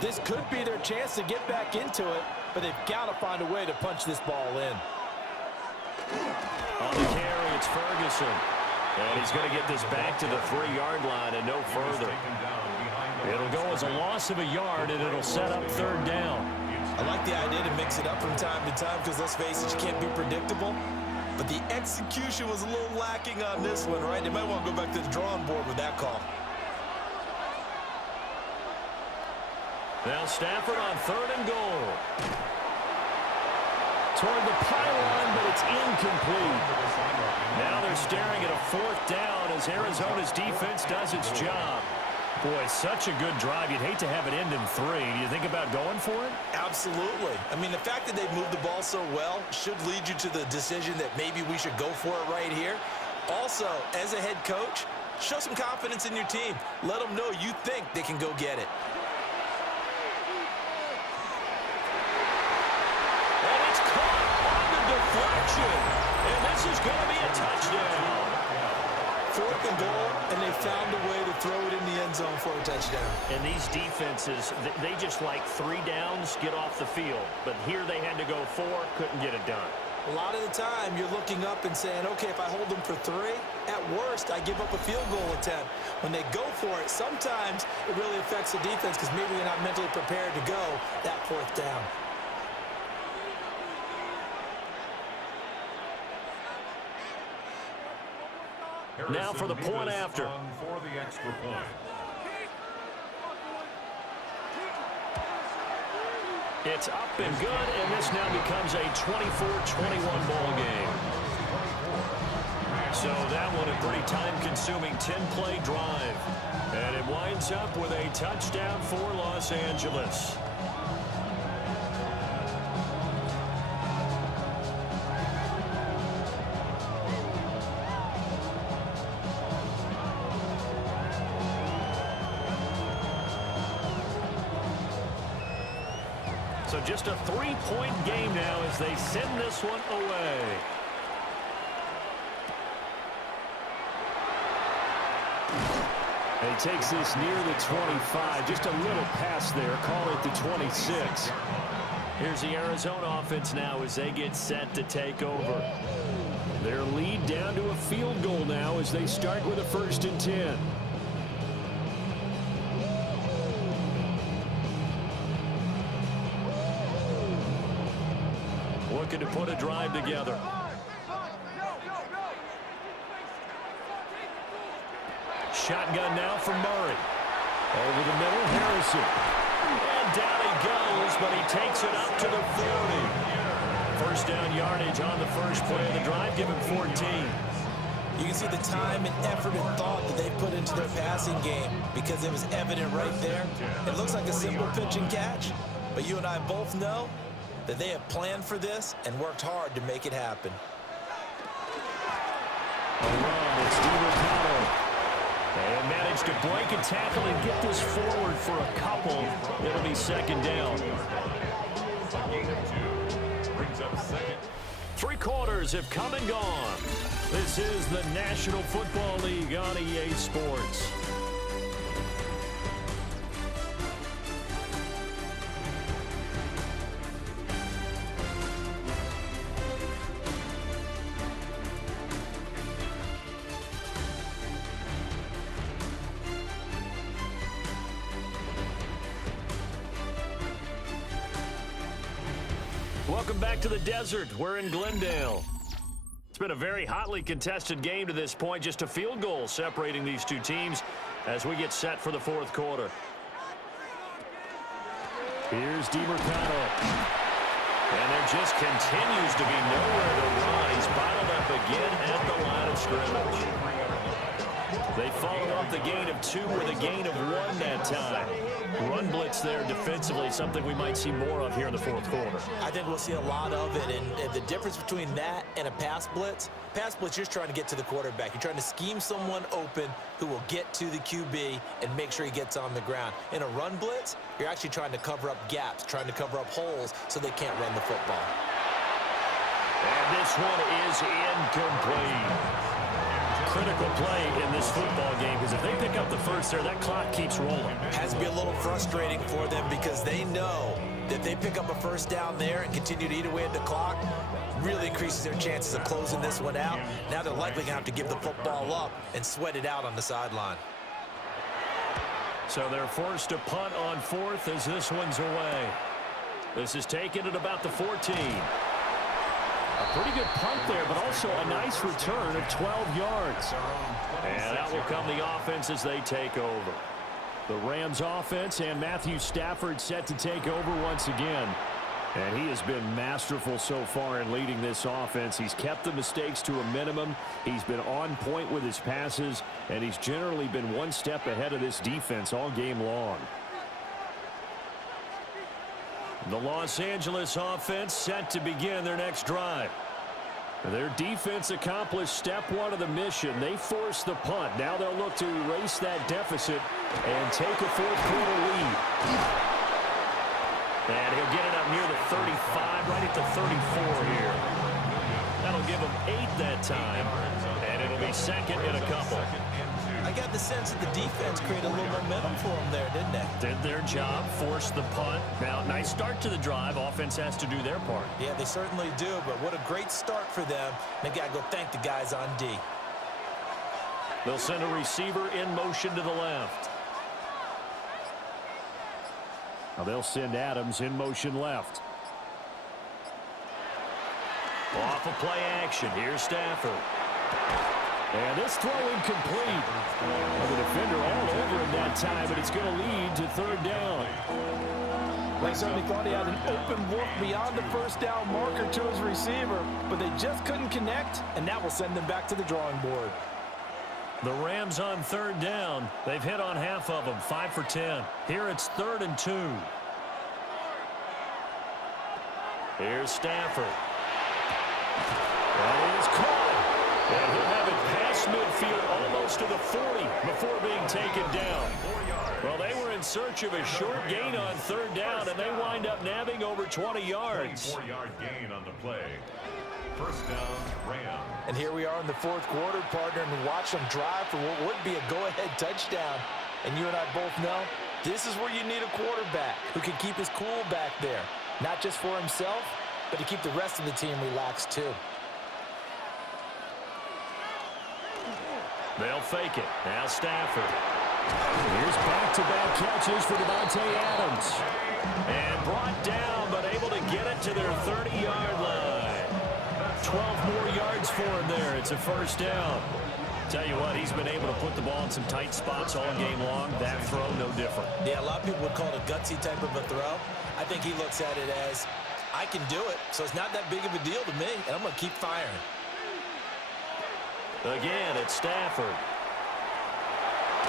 This could be their chance to get back into it, but they've got to find a way to punch this ball in. On the carry, it's Ferguson. And he's going to get this back to the 3-yard line and no further. It'll go as a loss of a yard, and it'll set up third down. I like the idea to mix it up from time to time because, let's face it, you can't be predictable. But the execution was a little lacking on this one, right? They might want to go back to the drawing board with that call. Now Stafford on third and goal. Toward the pylon, but it's incomplete. Now they're staring at a fourth down as Arizona's defense does its job. Boy, such a good drive. You'd hate to have it end in 3. Do you think about going for it? Absolutely. I mean, the fact that they've moved the ball so well should lead you to the decision that maybe we should go for it right here. Also, as a head coach, show some confidence in your team. Let them know you think they can go get it. And it's caught on the deflection. And this is going to be a touchdown. Fourth and goal, and they found a way to throw it in the end zone for a touchdown. And these defenses, they just like 3 downs, get off the field. But here they had to go 4, couldn't get it done. A lot of the time, you're looking up and saying, okay, if I hold them for 3, at worst, I give up a field goal attempt. When they go for it, sometimes it really affects the defense because maybe they're not mentally prepared to go that fourth down. Now for the point after. For the extra point. It's up and good, and this now becomes a 24-21 ball game. So that one a pretty time-consuming 10-play drive. And it winds up with a touchdown for Los Angeles. So just a 3-point game now as they send this one away. And he takes this near the 25. Just a little pass there. Call it the 26. Here's the Arizona offense now as they get set to take over. Their lead down to a field goal now as they start with a 1st and 10. Looking to put a drive together. Shotgun now from Murray. Over the middle, Harrison. And down he goes, but he takes it up to the 40. First down yardage on the first play of the drive, give him 14. You can see the time and effort and thought that they put into their passing game because it was evident right there. It looks like a simple pitch and catch, but you and I both know that they have planned for this and worked hard to make it happen. A run, it's DiMarcano. And managed to break a tackle and get this forward for a couple. It'll be second down. Brings up second. 3 quarters have come and gone. This is the National Football League on EA Sports. Welcome back to the desert. We're in Glendale. It's been a very hotly contested game to this point. Just a field goal separating these two teams as we get set for the 4th quarter. Here's DiMercado. And there just continues to be nowhere to run. He's bottled up again at the line of scrimmage. They follow up the gain of 2 with a gain of 1 that time. Run blitz there defensively, something we might see more of here in the fourth quarter. I think we'll see a lot of it, and the difference between that and a pass blitz, you're just trying to get to the quarterback. You're trying to scheme someone open who will get to the QB and make sure he gets on the ground. In a run blitz, you're actually trying to cover up gaps, trying to cover up holes so they can't run the football. And this one is incomplete. Critical play in this football game, because if they pick up the first there, that clock keeps rolling. Has to be a little frustrating for them because they know that they pick up a first down there and continue to eat away at the clock, really increases their chances of closing this one out. Now they're likely going to have to give the football up and sweat it out on the sideline. So they're forced to punt on 4th as this one's away. This is taken at about the 14. A pretty good punt there, but also a nice return of 12 yards. And out will come the offense as they take over. The Rams offense and Matthew Stafford set to take over once again. And he has been masterful so far in leading this offense. He's kept the mistakes to a minimum. He's been on point with his passes, and he's generally been one step ahead of this defense all game long. The Los Angeles offense set to begin their next drive. Their defense accomplished step 1 of the mission. They forced the punt. Now they'll look to erase that deficit and take a fourth quarter lead. And he'll get it up near the 35, right at the 34 here. That'll give him 8 that time, and it'll be second and a couple. I got the sense that the defense created a little momentum for them there, didn't they? Did their job, forced the punt. Now, nice start to the drive. Offense has to do their part. Yeah, they certainly do, but what a great start for them. They got to go thank the guys on D. They'll send a receiver in motion to the left. Now they'll send Adams in motion left. Off of play action. Here's Stafford. And this throw incomplete. The defender all over him that time, but it's going to lead to 3rd down. They certainly thought he had an open look beyond the first down marker to his receiver, but they just couldn't connect, and that will send them back to the drawing board. The Rams on 3rd down. They've hit on half of them, 5 for 10. Here it's 3rd and 2. Here's Stafford. That is caught. And he'll have it past midfield almost to the 40 before being taken down. Well, they were in search of a short gain on 3rd down, and they wind up nabbing over 20 yards. 4-yard gain on the play. First down, Rams. And here we are in the fourth quarter, partner, and watch them drive for what would be a go-ahead touchdown. And you and I both know this is where you need a quarterback who can keep his cool back there. Not just for himself, but to keep the rest of the team relaxed too. They'll fake it. Now Stafford. Here's back-to-back catches for Davante Adams. And brought down, but able to get it to their 30-yard line. 12 more yards for him there. It's a first down. Tell you what, he's been able to put the ball in some tight spots all game long. That throw, no different. Yeah, a lot of people would call it a gutsy type of a throw. I think he looks at it as, I can do it, so it's not that big of a deal to me, and I'm going to keep firing. Again, it's Stafford.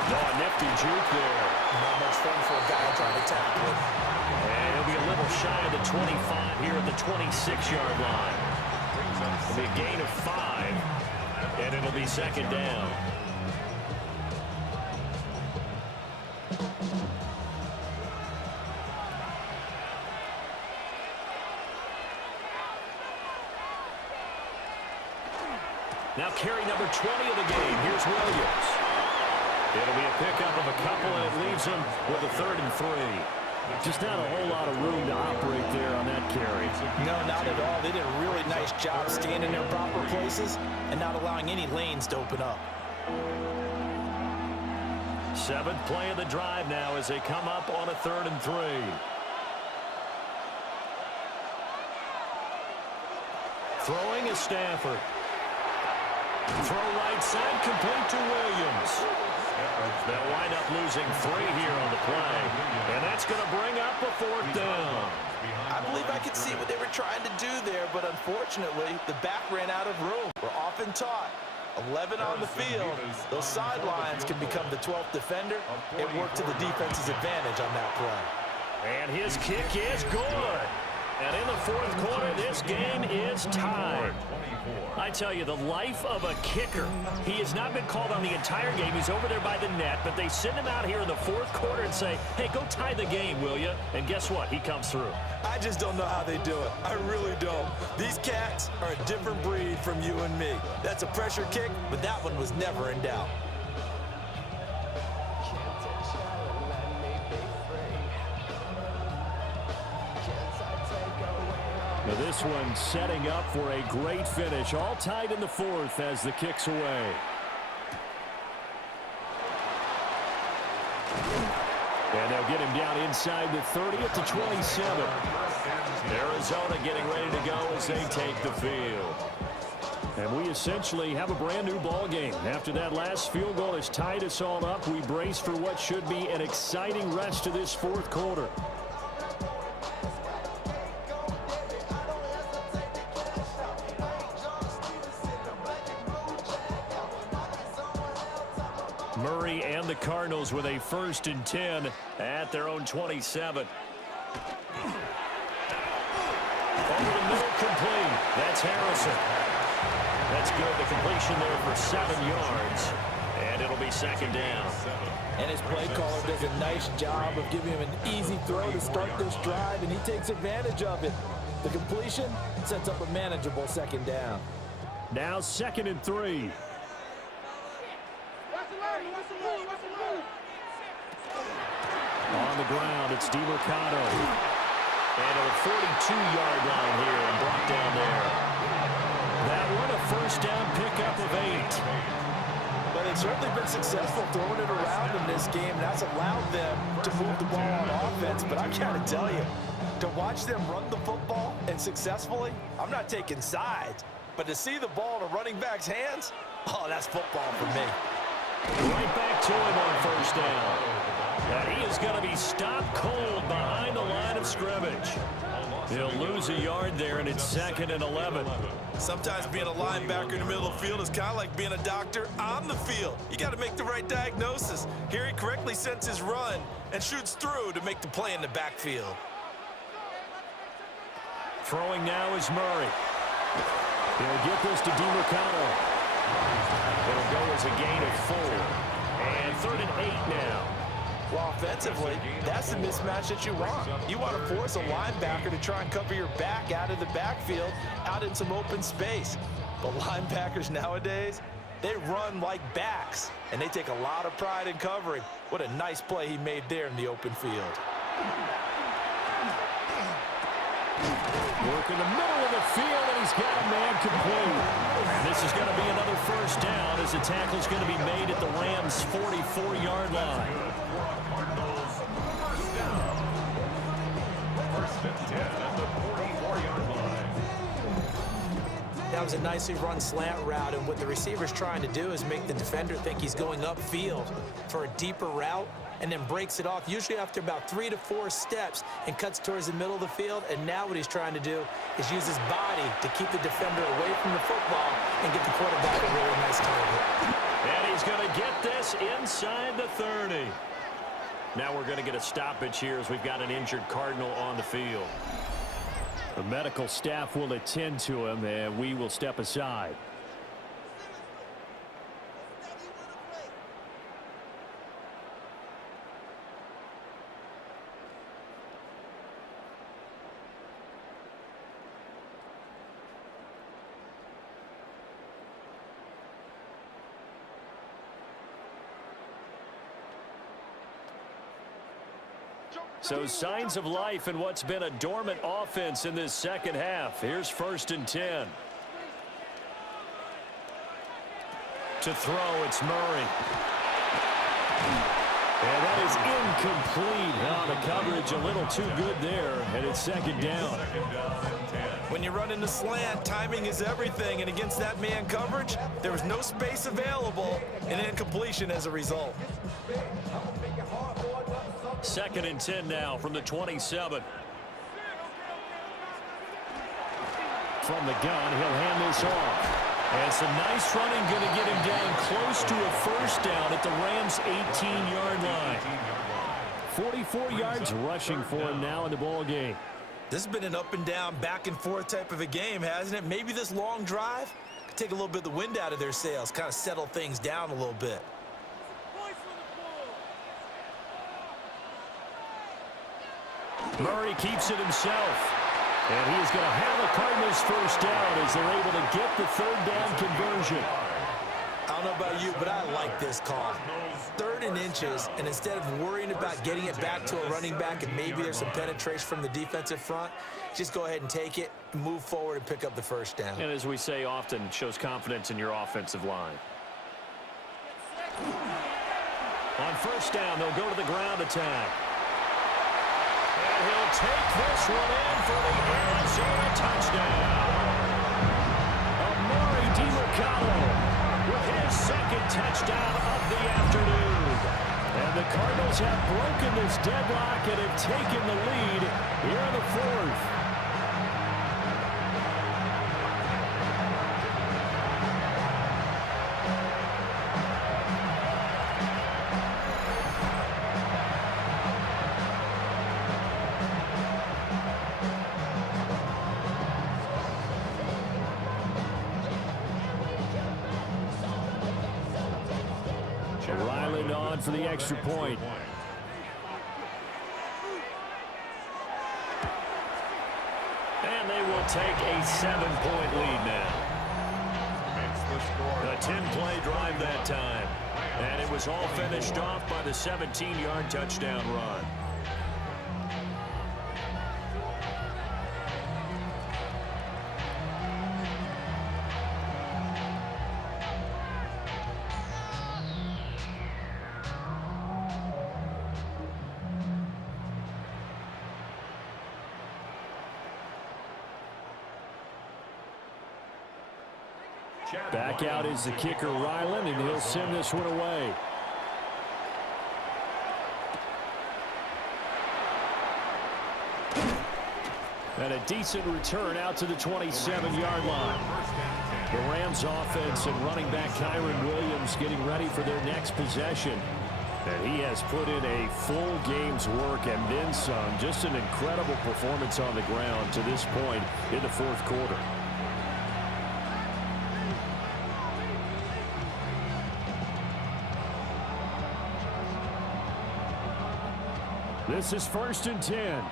Oh, nifty juke there. Not much fun for a guy trying to tackle it. And he'll be a little shy of the 25 here at the 26-yard line. It'll be a gain of 5, and it'll be second down. Now carry number 20 of the game. Here's Williams. It'll be a pickup of a couple, and it leaves him with a 3rd and 3. Just not a whole lot of room to operate there on that carry. No, not at all. They did a really nice job staying in their proper places and not allowing any lanes to open up. 7th play of the drive now as they come up on a 3rd and 3. Throwing is Stafford. Throw right side, complete to Williams. They'll wind up losing 3 here on the play. And that's going to bring up a 4th down. I believe I could see what they were trying to do there, but unfortunately, the back ran out of room. We're often taught 11 on the field. Those sidelines can become the 12th defender. It worked to the defense's advantage on that play. And his kick is good. And in the 4th quarter, this game is tied. I tell you, the life of a kicker. He has not been called on the entire game. He's over there by the net, but they send him out here in the 4th quarter and say, hey, go tie the game, will you? And guess what? He comes through. I just don't know how they do it. I really don't. These cats are a different breed from you and me. That's a pressure kick, but that one was never in doubt. Now this one setting up for a great finish. All tied in the 4th as the kick's away. And they'll get him down inside the 30 at the 27. Arizona getting ready to go as they take the field. And we essentially have a brand new ball game. After that last field goal has tied us all up, we brace for what should be an exciting rest of this 4th quarter. Murray and the Cardinals with a 1st and 10 at their own 27. Over the middle, complete. That's Harrison. That's good. The completion there for 7 yards. And it'll be 2nd down. And his play caller does a nice job of giving him an easy throw to start this drive, and he takes advantage of it. The completion sets up a manageable 2nd down. Now 2nd and 3. On the ground, it's DeMercado. And a 42-yard line here and brought down there. That one a 1st down pickup of 8. But they've certainly been successful throwing it around in this game. That's allowed them to move the ball on offense. But I gotta tell you, to watch them run the football and successfully, I'm not taking sides. But to see the ball in a running back's hands, oh, that's football for me. Right back to him on 1st down. And he is going to be stopped cold behind the line of scrimmage. He'll lose a yard there, and it's 2nd and 11. Sometimes being a linebacker in the middle of the field is kind of like being a doctor on the field. You got to make the right diagnosis. Here he correctly sends his run and shoots through to make the play in the backfield. Throwing now is Murray. He'll get this to DeMercado. It'll go as a gain of 4. And 3rd and 8 now. Well, offensively, that's the mismatch that you want. You want to force a linebacker to try and cover your back out of the backfield, out in some open space. But linebackers nowadays, they run like backs, and they take a lot of pride in covering. What a nice play he made there in the open field. Work in the middle of the field, and he's got a man complete. And this is going to be another 1st down as the tackle's going to be made at the Rams' 44-yard line. Cardinals, 1st down. 1st and 10 at the 44-yard line. That was a nicely run slant route, and what the receiver's trying to do is make the defender think he's going upfield for a deeper route, and then breaks it off, usually after about 3 to 4 steps, and cuts towards the middle of the field. And now what he's trying to do is use his body to keep the defender away from the football and get the quarterback a really nice target. And he's going to get this inside the 30. Now we're going to get a stoppage here as we've got an injured Cardinal on the field. The medical staff will attend to him, and we will step aside. So signs of life in what's been a dormant offense in this 2nd half. Here's 1st and 10. To throw, it's Murray. And that is incomplete. Now the coverage a little too good there, and it's second down. When you run into slant, timing is everything, and against that man coverage, there was no space available, and incompletion as a result. Second and 10 now from the 27. From the gun, he'll hand this off. And some nice running, going to get him down close to a first down at the Rams' 18-yard line. 44 yards rushing for him now in the ball game. This has been an up and down, back and forth type of a game, hasn't it? Maybe this long drive could take a little bit of the wind out of their sails, kind of settle things down a little bit. Murray keeps it himself. And he is going to have a Cardinals first down as they're able to get the third down conversion. I don't know about you, but I like this call. 3rd and inches, and instead of worrying about getting it back to a running back and maybe there's some penetration from the defensive front, just go ahead and take it, move forward, and pick up the first down. And as we say often, shows confidence in your offensive line. On first down, they'll go to the ground attack. And he'll take this one in for the Arizona touchdown. Amari DiMercado with his second touchdown of the afternoon. And the Cardinals have broken this deadlock and have taken the lead here in the 4th. Ryland on for the extra point. And they will take a 7-point lead now. A 10-play drive that time. And it was all finished off by the 17-yard touchdown run. Back out is the kicker, Ryland, and he'll send this one away. And a decent return out to the 27-yard line. The Rams offense and running back Kyron Williams getting ready for their next possession. And he has put in a full game's work and then some. Just an incredible performance on the ground to this point in the 4th quarter. This is 1st and 10.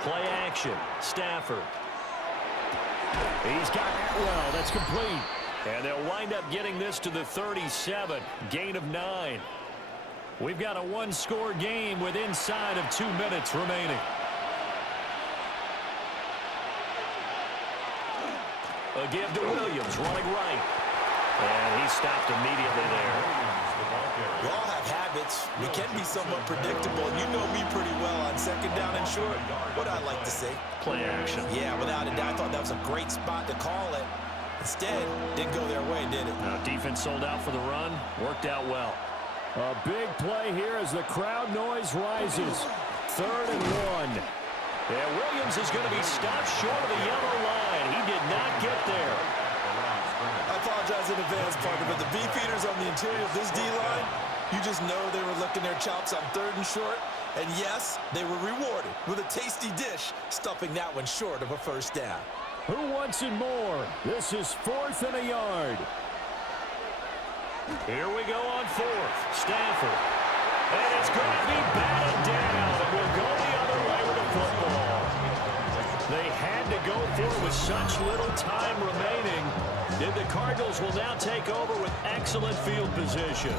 Play action. Stafford. He's got Atwell. That's complete. And they'll wind up getting this to the 37. Gain of 9. We've got a one-score game with inside of 2 minutes remaining. A give to Williams, running right. And he stopped immediately there. We all have habits. We can be somewhat predictable. You know me pretty well on 2nd down and short. What I like to say. Play action. Yeah, without a doubt, I thought that was a great spot to call it. Instead, didn't go their way, did it? Now, defense sold out for the run. Worked out well. A big play here as the crowd noise rises. 3rd and 1. And Williams is going to be stopped short of the yellow line. He did not get there. I apologize in advance, partner, but the beefeaters on the interior of this D-line, you just know they were licking their chops on 3rd and short. And yes, they were rewarded with a tasty dish, stuffing that one short of a first down. Who wants it more? This is 4th and a yard. Here we go on 4th. Stafford. And it's going to be batted down. And we'll go the other way with the football. They had to go for it with such little time remaining. The Cardinals will now take over with excellent field position.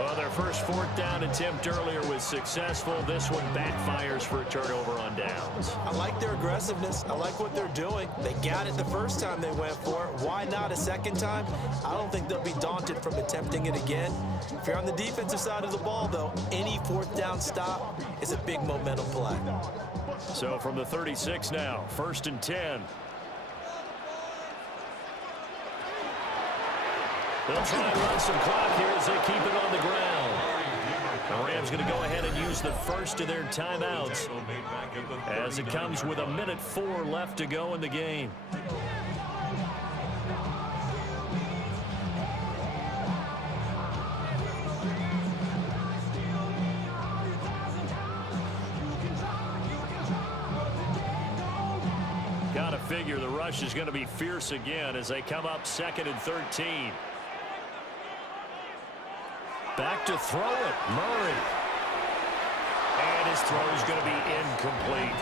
Well, their first fourth down attempt earlier was successful. This one backfires for a turnover on downs. I like their aggressiveness. I like what they're doing. They got it the first time they went for it. Why not a second time? I don't think they'll be daunted from attempting it again. If you're on the defensive side of the ball, though, any fourth down stop is a big momentum play. So from the 36 now, 1st and 10. They'll try and run some clock here as they keep it on the ground. The Rams going to go ahead and use the first of their timeouts as it comes with 1:04 left to go in the game. Got to figure the rush is going to be fierce again as they come up 2nd and 13. Back to throw it, Murray. And his throw is going to be incomplete.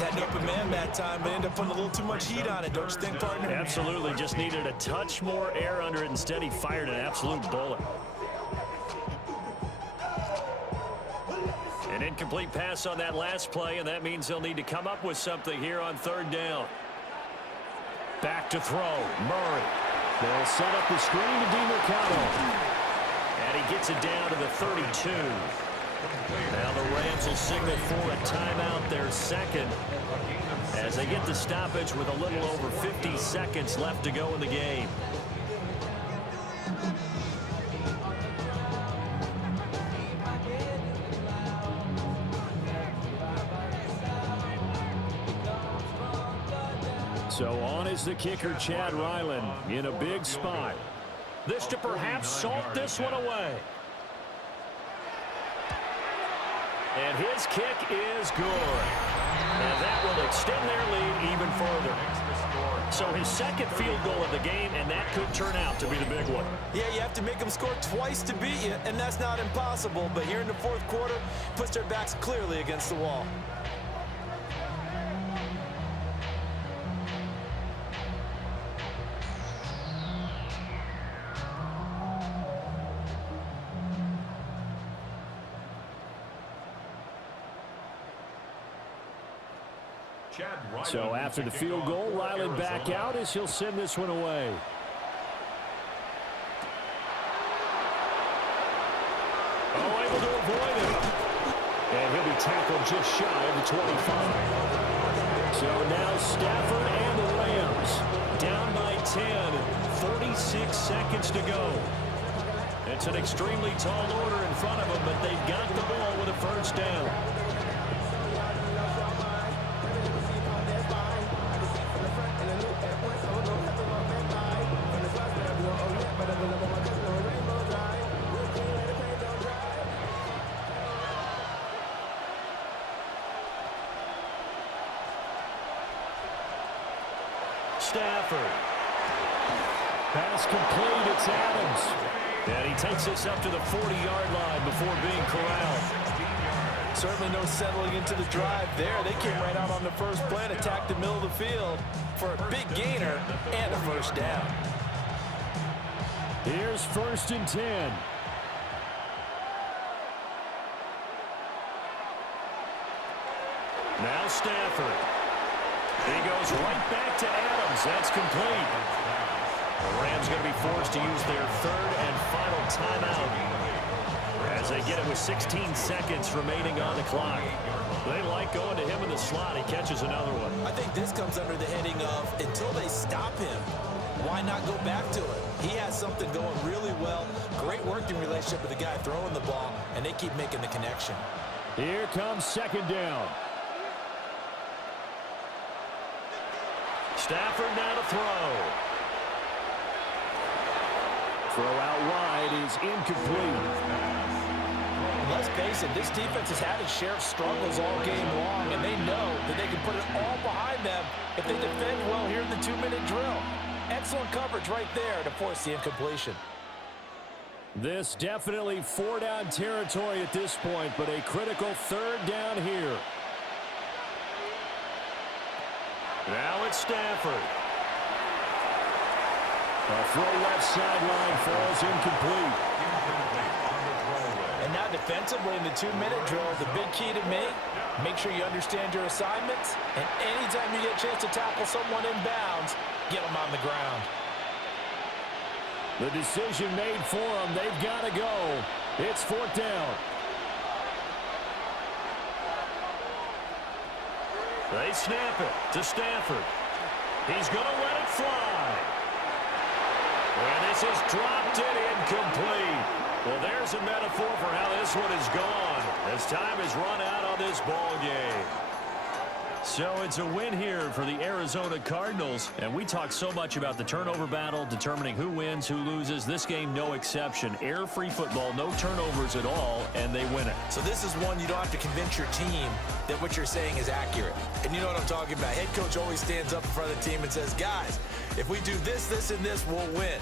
Had an open man that time, but ended up putting a little too much heat on it, don't you think, partner? Absolutely, just needed a touch more air under it. Instead, he fired an absolute bullet. An incomplete pass on that last play, and that means they'll need to come up with something here on 3rd down. Back to throw, Murray. They'll set up the screen to DeMarcano. And he gets it down to the 32. Now the Rams will signal for a timeout, their second, as they get the stoppage with a little over 50 seconds left to go in the game. So on is the kicker, Chad Ryland, in a big spot. This to perhaps salt this one away. And his kick is good. And that will extend their lead even further. So his second field goal of the game, and that could turn out to be the big one. Yeah, you have to make them score twice to beat you, and that's not impossible. But here in the 4th quarter, puts their backs clearly against the wall. So after the field goal, Ryland back out as he'll send this one away. Oh, able to avoid it. And he'll be tackled just shy of the 25. So now Stafford and the Rams down by 10, 46 seconds to go. It's an extremely tall order in front of them, but they've got the ball with a 1st down. Stafford. Pass complete. It's Adams. And he takes this up to the 40-yard line before being corralled. Certainly no settling into the drive there. They came right out on the first play and attacked the middle of the field for a big gainer and a 1st down. Here's 1st and 10. Now Stafford. He goes right back to Adams. That's complete. The Rams going to be forced to use their 3rd and final timeout as they get it with 16 seconds remaining on the clock. They like going to him in the slot. He catches another one. I think this comes under the heading of until they stop him, why not go back to it? He has something going really well. Great working relationship with the guy throwing the ball, and they keep making the connection. Here comes 2nd down. Stafford now to throw. Throw out wide is incomplete. Let's face it, this defense has had its share of struggles all game long, and they know that they can put it all behind them if they defend well here in the 2-minute drill. Excellent coverage right there to force the incompletion. This definitely 4-down territory at this point, but a critical 3rd down here. Now it's Stafford. A throw left sideline falls incomplete. defensively in the 2-minute drill, the big key to me, make sure you understand your assignments, and anytime you get a chance to tackle someone in bounds, get them on the ground. The decision made for them. They've got to go. It's 4th down. They snap it to Stafford. He's going to let it fly. And this is dropped it incomplete. Well, there's a metaphor for how this one is gone as time has run out on this ball game. So it's a win here for the Arizona Cardinals. And we talk so much about the turnover battle, determining who wins, who loses. This game, no exception. Air-free football, no turnovers at all, and they win it. So this is one you don't have to convince your team that what you're saying is accurate. And you know what I'm talking about. Head coach always stands up in front of the team and says, guys, if we do this, this, and this, we'll win.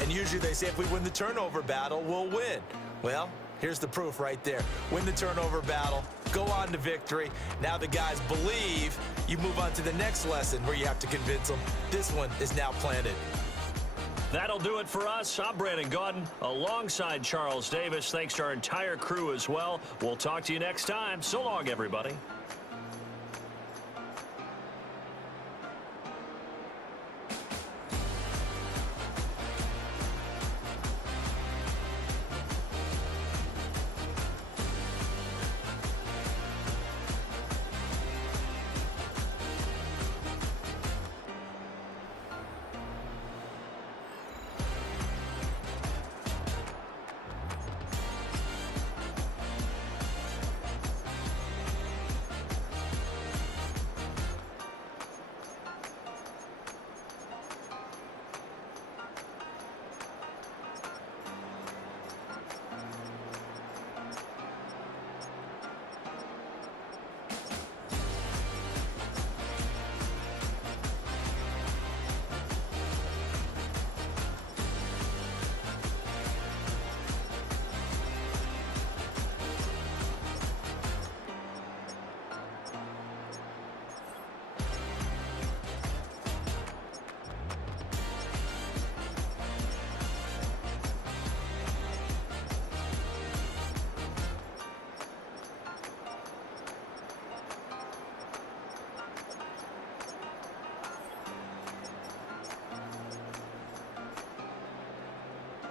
And usually they say if we win the turnover battle, we'll win. Well, here's the proof right there. Win the turnover battle, go on to victory. Now the guys believe. You move on to the next lesson where you have to convince them. This one is now planted. That'll do it for us. I'm Brandon Gaudin alongside Charles Davis. Thanks to our entire crew as well. We'll talk to you next time. So long, everybody.